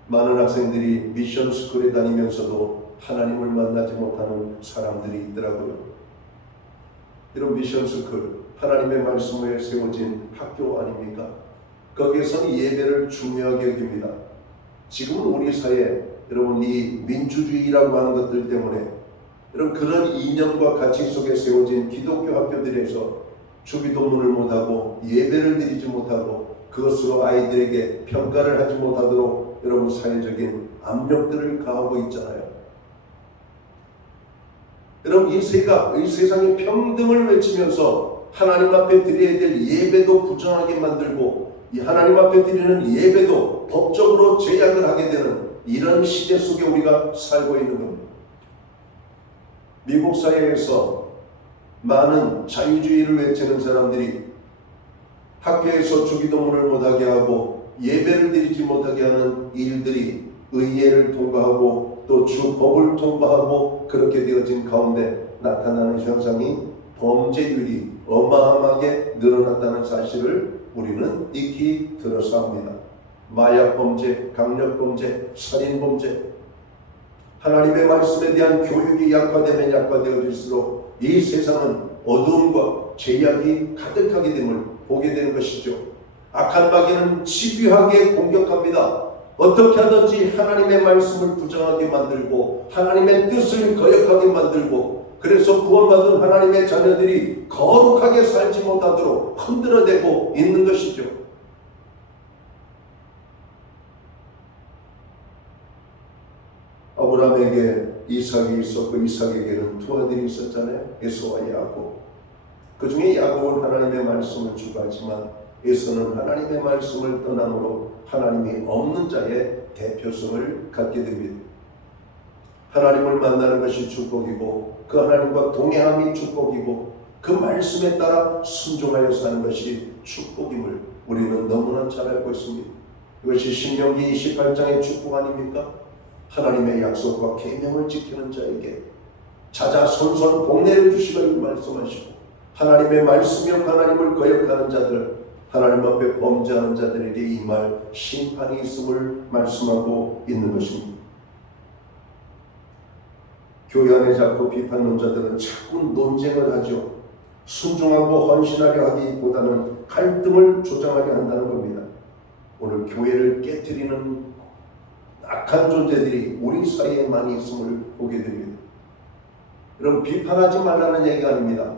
많은 학생들이 미션 스쿨에 다니면서도 하나님을 만나지 못하는 사람들이 있더라고요. 이런 미션 스쿨, 하나님의 말씀에 세워진 학교 아닙니까? 거기에서는 예배를 중요하게 여깁니다. 지금은 우리 사회에 여러분 이 민주주의라고 하는 것들 때문에 여러분 그런 이념과 가치 속에 세워진 기독교 학교들에서 주기도문을 못하고 예배를 드리지 못하고 그것으로 아이들에게 평가를 하지 못하도록 여러분 사회적인 압력들을 가하고 있잖아요. 여러분 이 세상의 평등을 외치면서 하나님 앞에 드려야 될 예배도 부정하게 만들고 이 하나님 앞에 드리는 예배도 법적으로 제약을 하게 되는 이런 시대 속에 우리가 살고 있는 겁니다. 미국 사회에서 많은 자유주의를 외치는 사람들이 학교에서 주기도문을 못하게 하고 예배를 드리지 못하게 하는 일들이 의회를 통과하고 또 주법을 통과하고 그렇게 되어진 가운데 나타나는 현상이 범죄율이 어마어마하게 늘어났다는 사실을 우리는 익히 들어서 합니다. 마약범죄, 강력범죄, 살인범죄 하나님의 말씀에 대한 교육이 약화되면 약화되어질수록 이 세상은 어두움과 죄악이 가득하게 됨을 보게 되는 것이죠. 악한 마귀는 집요하게 공격합니다. 어떻게 하든지 하나님의 말씀을 부정하게 만들고 하나님의 뜻을 거역하게 만들고 그래서 구원받은 하나님의 자녀들이 거룩하게 살지 못하도록 흔들어대고 있는 것이죠. 아브라함에게 이삭이 있었고 이삭에게는 두 아들이 있었잖아요. 에서와 야곱. 그 중에 야곱은 하나님의 말씀을 추구하지만 에서는 하나님의 말씀을 떠남으로 하나님이 없는 자의 대표성을 갖게 됩니다. 하나님을 만나는 것이 축복이고 그 하나님과 동행함이 축복이고 그 말씀에 따라 순종하여 사는 것이 축복임을 우리는 너무나 잘 알고 있습니다. 이것이 신명기 28장의 축복 아닙니까? 하나님의 약속과 계명을 지키는 자에게 자자손손 복내를 주시라고 말씀하시고 하나님의 말씀이요 하나님을 거역하는 자들, 하나님 앞에 범죄하는 자들에게 임할 심판이 있음을 말씀하고 있는 것입니다. 교회 안에 자꾸 비판론자들은 자꾸 논쟁을 하죠. 순종하고 헌신하려 하기보다는 갈등을 조장하려 한다는 겁니다. 오늘 교회를 깨뜨리는 악한 존재들이 우리 사이에 많이 있음을 보게 됩니다. 여러분, 비판하지 말라는 얘기가 아닙니다.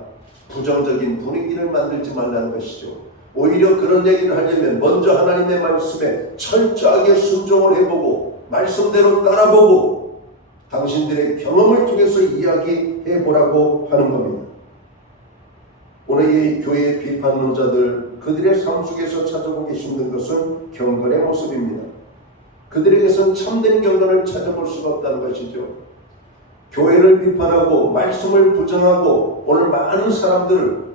부정적인 분위기를 만들지 말라는 것이죠. 오히려 그런 얘기를 하려면 먼저 하나님의 말씀에 철저하게 순종을 해보고 말씀대로 따라보고 당신들의 경험을 통해서 이야기해 보라고 하는 겁니다. 오늘 이 교회의 비판론자들, 그들의 삶 속에서 찾아보기 힘든 것은 경건의 모습입니다. 그들에게서는 참된 경건을 찾아볼 수가 없다는 것이죠. 교회를 비판하고 말씀을 부정하고 오늘 많은 사람들을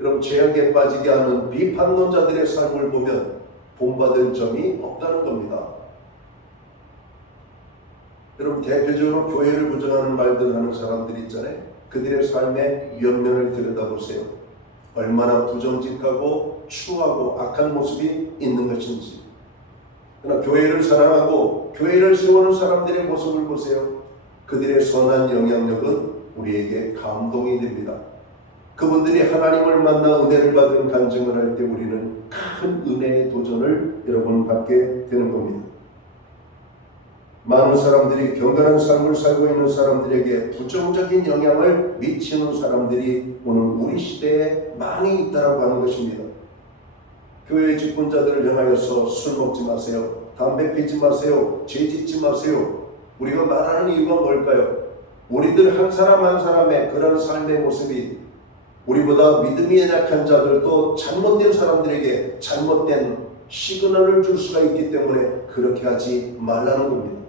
여러분 죄악에 빠지게 하는 비판론자들의 삶을 보면 본받을 점이 없다는 겁니다. 여러분, 대표적으로 교회를 부정하는 말들 하는 사람들이 있잖아요. 그들의 삶의 면면을 들여다보세요. 얼마나 부정직하고 추하고 악한 모습이 있는 것인지. 그러나 교회를 사랑하고 교회를 세우는 사람들의 모습을 보세요. 그들의 선한 영향력은 우리에게 감동이 됩니다. 그분들이 하나님을 만나 은혜를 받은 간증을 할 때 우리는 큰 은혜의 도전을 여러분 받게 되는 겁니다. 많은 사람들이 경건한 삶을 살고 있는 사람들에게 부정적인 영향을 미치는 사람들이 오늘 우리 시대에 많이 있다고 하는 것입니다. 교회 직분자들을 향하여서 술 먹지 마세요, 담배 피지 마세요, 죄 짓지 마세요. 우리가 말하는 이유가 뭘까요? 우리들 한 사람 한 사람의 그런 삶의 모습이 우리보다 믿음이 연약한 자들도 잘못된 사람들에게 잘못된 시그널을 줄 수가 있기 때문에 그렇게 하지 말라는 겁니다.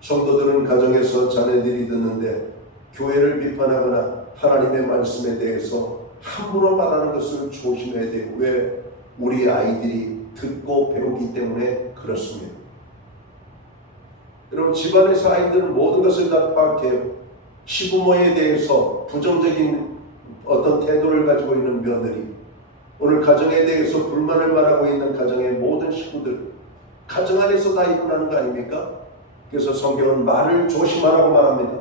성도들은 가정에서 자녀들이 듣는데 교회를 비판하거나 하나님의 말씀에 대해서 함부로 말하는 것을 조심해야 돼요. 왜? 우리 아이들이 듣고 배우기 때문에 그렇습니다. 여러분, 집안에서 아이들은 모든 것을 다 파악해요. 시부모에 대해서 부정적인 어떤 태도를 가지고 있는 며느리, 오늘 가정에 대해서 불만을 말하고 있는 가정의 모든 식구들, 가정 안에서 다 일어나는 거 아닙니까? 그래서 성경은 말을 조심하라고 말합니다.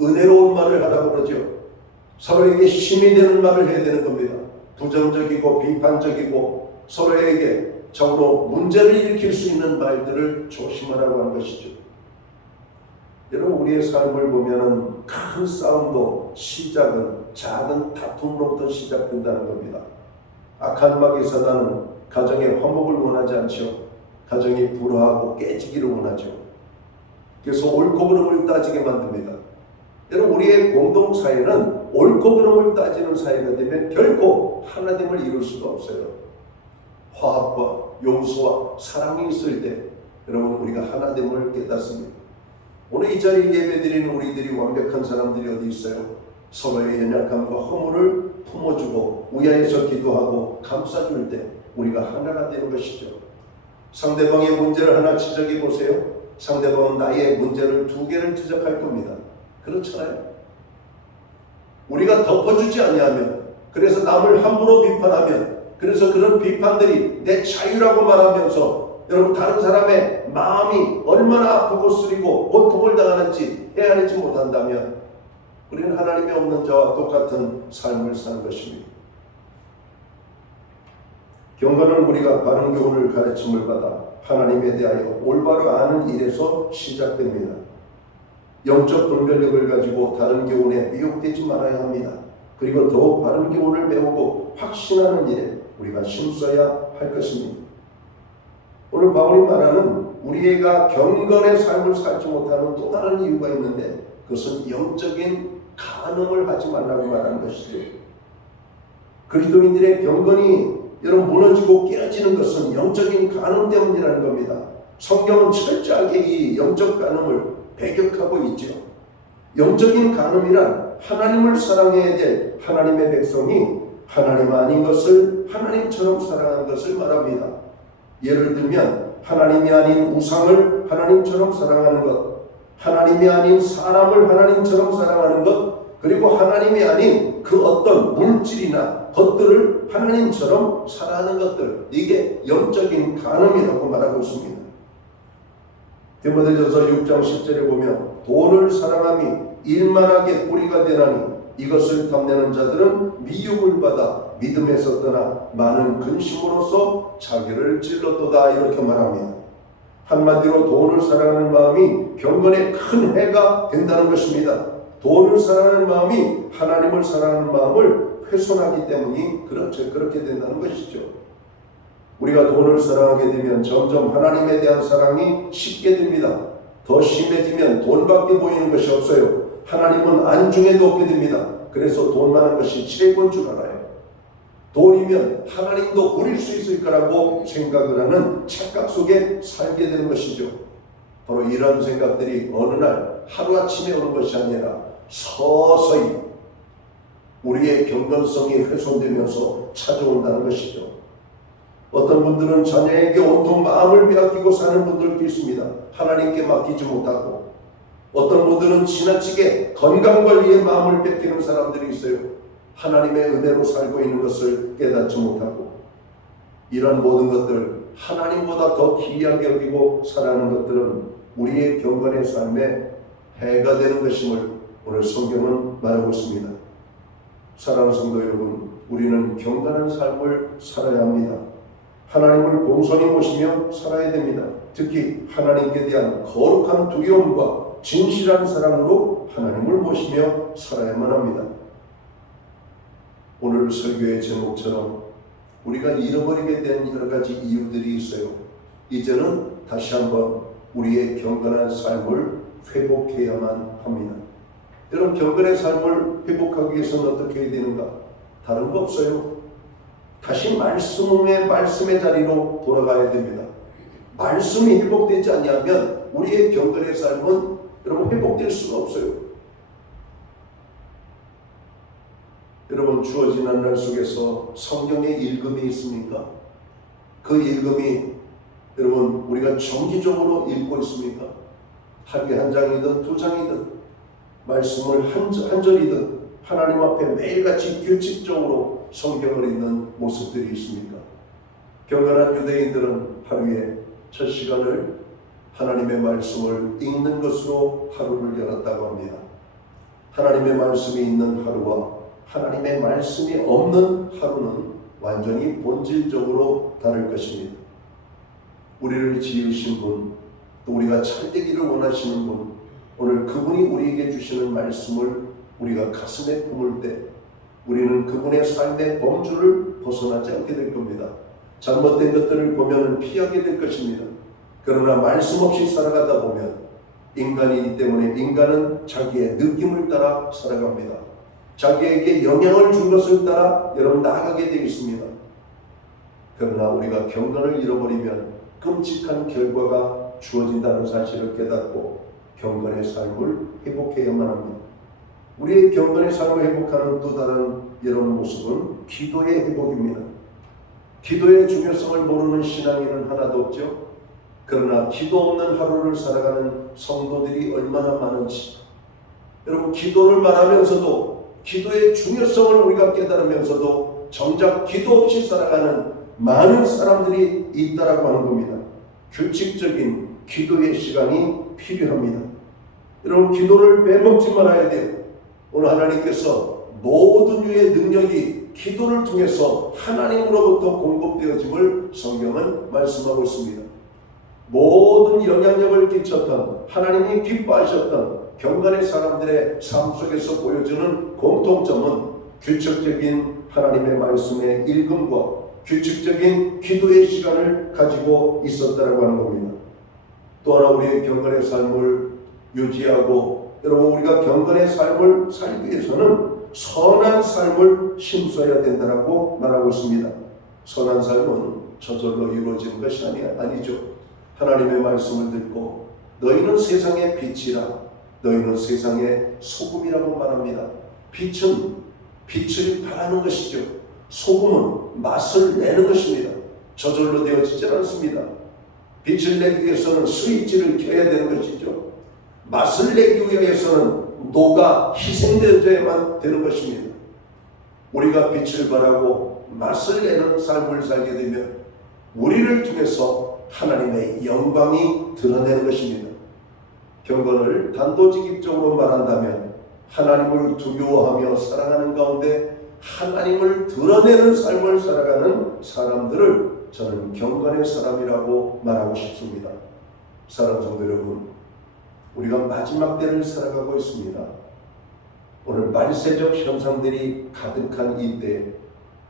은혜로운 말을 하라고 그러죠. 서로에게 힘이 되는 말을 해야 되는 겁니다. 부정적이고 비판적이고 서로에게 적으로 문제를 일으킬 수 있는 말들을 조심하라고 하는 것이죠. 여러분, 우리의 삶을 보면은 큰 싸움도 시작은 작은 다툼으로부터 시작된다는 겁니다. 악한 마귀 사단은 가정의 화목을 원하지 않죠. 가정이 불화하고 깨지기를 원하죠. 그래서 옳고 그름을 따지게 만듭니다. 여러분, 우리의 공동사회는 옳고 그름을 따지는 사회가 되면 결코 하나됨을 이룰 수가 없어요. 화합과 용서와 사랑이 있을 때 여러분, 우리가 하나됨을 깨닫습니다. 오늘 이 자리에 예배드리는 우리들이 완벽한 사람들이 어디 있어요? 서로의 연약함과 허물을 품어주고 위하여서 기도하고 감싸줄 때 우리가 하나가 되는 것이죠. 상대방의 문제를 하나 지적해 보세요. 상대방은 나의 문제를 2개를 지적할 겁니다. 그렇잖아요. 우리가 덮어주지 아니하면, 그래서 남을 함부로 비판하면, 그래서 그런 비판들이 내 자유라고 말하면서 여러분, 다른 사람의 마음이 얼마나 아프고 쓰리고 고통을 당하는지 헤아리지 못한다면 우리는 하나님이 없는 자와 똑같은 삶을 사는 것입니다. 경건은 우리가 바른 교훈을 가르침을 받아 하나님에 대하여 올바로 아는 일에서 시작됩니다. 영적 분별력을 가지고 다른 교훈에 미혹되지 말아야 합니다. 그리고 더욱 바른 교훈을 배우고 확신하는 일에 우리가 힘써야 할 것입니다. 오늘 바울이 말하는 우리가 경건의 삶을 살지 못하는 또 다른 이유가 있는데 그것은 영적인 간음을 하지 말라고 말하는 것이죠. 그리스도인들의 경건이 여러분 무너지고 깨어지는 것은 영적인 간음 때문이라는 겁니다. 성경은 철저하게 이 영적 간음을 배격하고 있죠. 영적인 간음이란 하나님을 사랑해야 될 하나님의 백성이 하나님 아닌 것을 하나님처럼 사랑하는 것을 말합니다. 예를 들면 하나님이 아닌 우상을 하나님처럼 사랑하는 것, 하나님이 아닌 사람을 하나님처럼 사랑하는 것, 그리고 하나님이 아닌 그 어떤 물질이나 것들을 하나님처럼 살아가는 것들, 이게 영적인 간음이라고 말하고 있습니다. 디모데전서 6장 10절에 보면 돈을 사랑함이 일만하게 뿌리가 되나니 이것을 탐내는 자들은 미움을 받아 믿음에서 떠나 많은 근심으로써 자기를 찔렀도다, 이렇게 말합니다. 한마디로 돈을 사랑하는 마음이 경건에 큰 해가 된다는 것입니다. 돈을 사랑하는 마음이 하나님을 사랑하는 마음을 훼손하기 때문이 그렇게 된다는 것이죠. 우리가 돈을 사랑하게 되면 점점 하나님에 대한 사랑이 식게 됩니다. 더 심해지면 돈밖에 보이는 것이 없어요. 하나님은 안중에도 없게 됩니다. 그래서 돈 많은 것이 최고인 줄 알아요. 돈이면 하나님도 부릴 수 있을 거라고 생각을 하는 착각 속에 살게 되는 것이죠. 바로 이런 생각들이 어느 날 하루아침에 오는 것이 아니라 서서히 우리의 경건성이 훼손되면서 찾아온다는 것이죠. 어떤 분들은 자녀에게 온통 마음을 빼앗기고 사는 분들도 있습니다. 하나님께 맡기지 못하고. 어떤 분들은 지나치게 건강관리에 마음을 뺏기는 사람들이 있어요. 하나님의 은혜로 살고 있는 것을 깨닫지 못하고. 이런 모든 것들, 하나님보다 더 귀하게 여기고 살아가는 것들은 우리의 경건의 삶에 해가 되는 것임을 오늘 성경은 말하고 있습니다. 사랑하는 성도 여러분, 우리는 경건한 삶을 살아야 합니다. 하나님을 공손히 모시며 살아야 됩니다. 특히 하나님께 대한 거룩한 두려움과 진실한 사랑으로 하나님을 모시며 살아야만 합니다. 오늘 설교의 제목처럼 우리가 잃어버리게 된 여러 가지 이유들이 있어요. 이제는 다시 한번 우리의 경건한 삶을 회복해야만 합니다. 여러분, 경건의 삶을 회복하기 위해서는 어떻게 해야 되는가? 다른 거 없어요. 다시 말씀의 자리로 돌아가야 됩니다. 말씀이 회복되지 않으면 우리의 경건의 삶은 여러분 회복될 수가 없어요. 여러분, 주어진 한 날 속에서 성경의 읽음이 있습니까? 그 읽음이 여러분 우리가 정기적으로 읽고 있습니까? 하루에 한 장이든 두 장이든 말씀을 한 절이든 하나님 앞에 매일같이 규칙적으로 성경을 읽는 모습들이 있습니까? 경건한 유대인들은 하루에 첫 시간을 하나님의 말씀을 읽는 것으로 하루를 열었다고 합니다. 하나님의 말씀이 있는 하루와 하나님의 말씀이 없는 하루는 완전히 본질적으로 다를 것입니다. 우리를 지으신 분, 또 우리가 잘되기를 원하시는 분, 오늘 그분이 우리에게 주시는 말씀을 우리가 가슴에 품을 때 우리는 그분의 삶의 범주를 벗어나지 않게 될 겁니다. 잘못된 것들을 보면 피하게 될 것입니다. 그러나 말씀 없이 살아가다 보면 인간이기 때문에 인간은 자기의 느낌을 따라 살아갑니다. 자기에게 영향을 준 것을 따라 여러분 나아가게 되어 있습니다. 그러나 우리가 경건을 잃어버리면 끔찍한 결과가 주어진다는 사실을 깨닫고 경건의 삶을 회복해야만 합니다. 우리의 경건의 삶을 회복하는 또 다른 이런 모습은 기도의 회복입니다. 기도의 중요성을 모르는 신앙인은 하나도 없죠. 그러나 기도 없는 하루를 살아가는 성도들이 얼마나 많은지, 여러분, 기도를 말하면서도 기도의 중요성을 우리가 깨달으면서도 정작 기도 없이 살아가는 많은 사람들이 있다라고 하는 겁니다. 규칙적인 기도의 시간이 필요합니다. 여러분, 기도를 빼먹지 말아야 돼요. 오늘 하나님께서 모든 유의 능력이 기도를 통해서 하나님으로부터 공급되어짐을 성경은 말씀하고 있습니다. 모든 영향력을 끼쳤던, 하나님이 기뻐하셨던 경건의 사람들의 삶 속에서 보여주는 공통점은 규칙적인 하나님의 말씀의 읽음과 규칙적인 기도의 시간을 가지고 있었다라고 하는 겁니다. 또 하나, 우리의 경건의 삶을 유지하고 여러분 우리가 경건의 삶을 살기 위해서는 선한 삶을 심어야 된다라고 말하고 있습니다. 선한 삶은 저절로 이루어지는 것이 아니죠. 하나님의 말씀을 듣고 너희는 세상의 빛이라, 너희는 세상의 소금이라고 말합니다. 빛은 빛을 발하는 것이죠. 소금은 맛을 내는 것입니다. 저절로 되어지지 않습니다. 빛을 내기 위해서는 스위치를 켜야 되는 것이죠. 맛을 내기 위해서는 녹아 희생되어야만 되는 것입니다. 우리가 빛을 발하고 맛을 내는 삶을 살게 되면 우리를 통해서 하나님의 영광이 드러내는 것입니다. 경건을 단도직입적으로 말한다면 하나님을 두려워하며 살아가는 가운데 하나님을 드러내는 삶을 살아가는 사람들을 저는 경건의 사람이라고 말하고 싶습니다. 사랑하는 성도 여러분, 우리가 마지막 때를 살아가고 있습니다. 오늘 말세적 현상들이 가득한 이때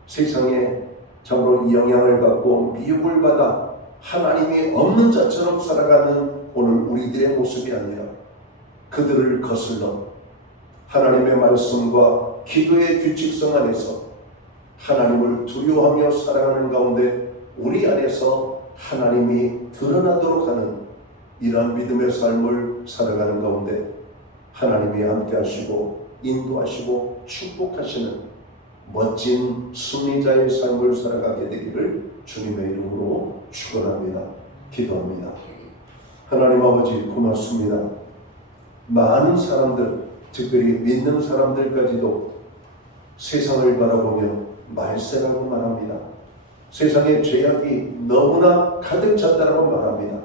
세상에 참으로 영향을 받고 미혹을 받아 하나님이 없는 자처럼 살아가는 오늘 우리들의 모습이 아니라 그들을 거슬러 하나님의 말씀과 기도의 규칙성 안에서 하나님을 두려워하며 살아가는 가운데 우리 안에서 하나님이 드러나도록 하는 이러한 믿음의 삶을 살아가는 가운데 하나님이 함께 하시고 인도하시고 축복하시는 멋진 승리자의 삶을 살아가게 되기를 주님의 이름으로 축원합니다. 기도합니다. 하나님 아버지 고맙습니다. 많은 사람들, 특별히 믿는 사람들까지도 세상을 바라보며 말세라고 말합니다. 세상에 죄악이 너무나 가득 찼다고 말합니다.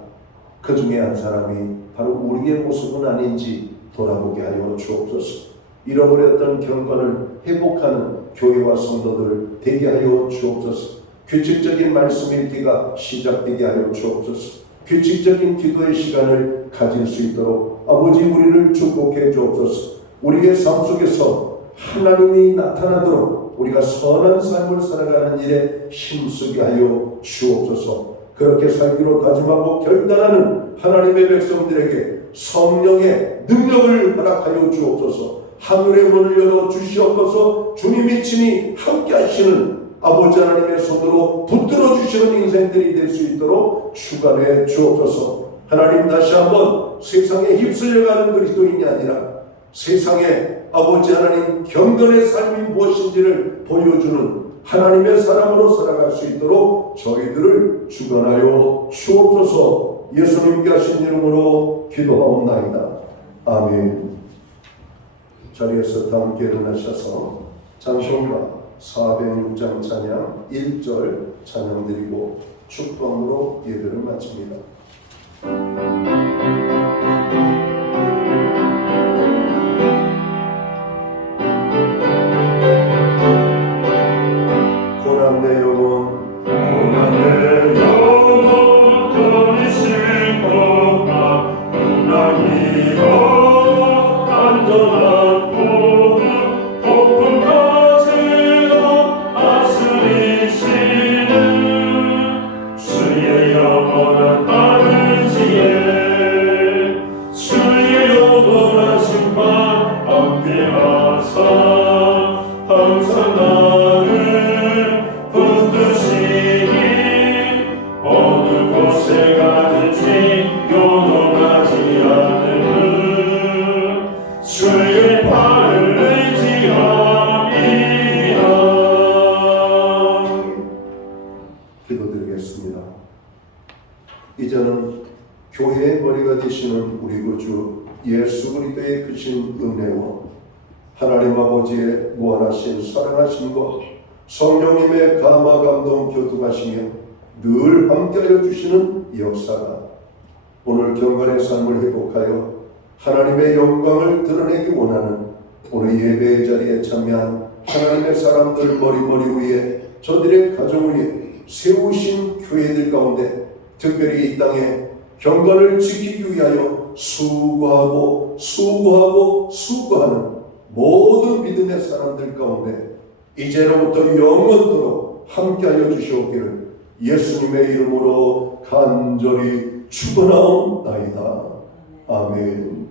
그 중에 한 사람이 바로 우리의 모습은 아닌지 돌아보게 하여 주옵소서. 잃어버렸던 경건을 회복하는 교회와 성도들 되게 하여 주옵소서. 규칙적인 말씀 읽기가 시작되게 하여 주옵소서. 규칙적인 기도의 시간을 가질 수 있도록 아버지 우리를 축복해 주옵소서. 우리의 삶 속에서 하나님이 나타나도록 우리가 선한 삶을 살아가는 일에 힘쓰게 하여 주옵소서. 그렇게 살기로 다짐하고 결단하는 하나님의 백성들에게 성령의 능력을 허락하여 주옵소서. 하늘의 문을 열어 주시옵소서. 주님이 친히 함께 하시는 아버지 하나님의 손으로 붙들어 주시는 인생들이 될 수 있도록 주관해 주옵소서. 하나님 다시 한번 세상에 휩쓸려가는 그리스도인이 아니라 세상에 아버지 하나님 경건의 삶이 무엇인지를 보여주는 하나님의 사람으로 살아갈 수 있도록 저희들을 주관하여 주옵소서. 예수님께 하신 이름으로 기도하옵나이다. 아멘. 자리에서 다 함께 일어나셔서 찬송가 406장 찬양 1절 찬양 드리고 축복으로 예배를 마칩니다. 고난 내 영혼 떠리실 것과 고난이여 안전한 곳 폭풍 가지로 다스리시는 주의 영원한 아버지의 주의 영원한 심판 함께하사 항상 나를 붙드시니 어느 곳에 가든지 요동하지 않는 주의 팔을 의지합니다. 기도드리겠습니다. 이제는 교회의 머리가 되시는 우리 구주 예수 그리스도의 크신 은혜와 하나님 아버지의 무한하신 사랑하심과 성령님의 감화 감동 교통하시며 늘 함께하여 주시는 역사가 오늘 경건의 삶을 회복하여 하나님의 영광을 드러내기 원하는 오늘 예배의 자리에 참여한 하나님의 사람들 머리 위에 저들의 가정 위에 세우신 교회들 가운데 특별히 이 땅에 경건을 지키기 위하여 수고하는 모든 믿음의 사람들 가운데 이제로부터 영원토록 함께하여 주시옵기를 예수님의 이름으로 간절히 축원하옵나이다. 아멘.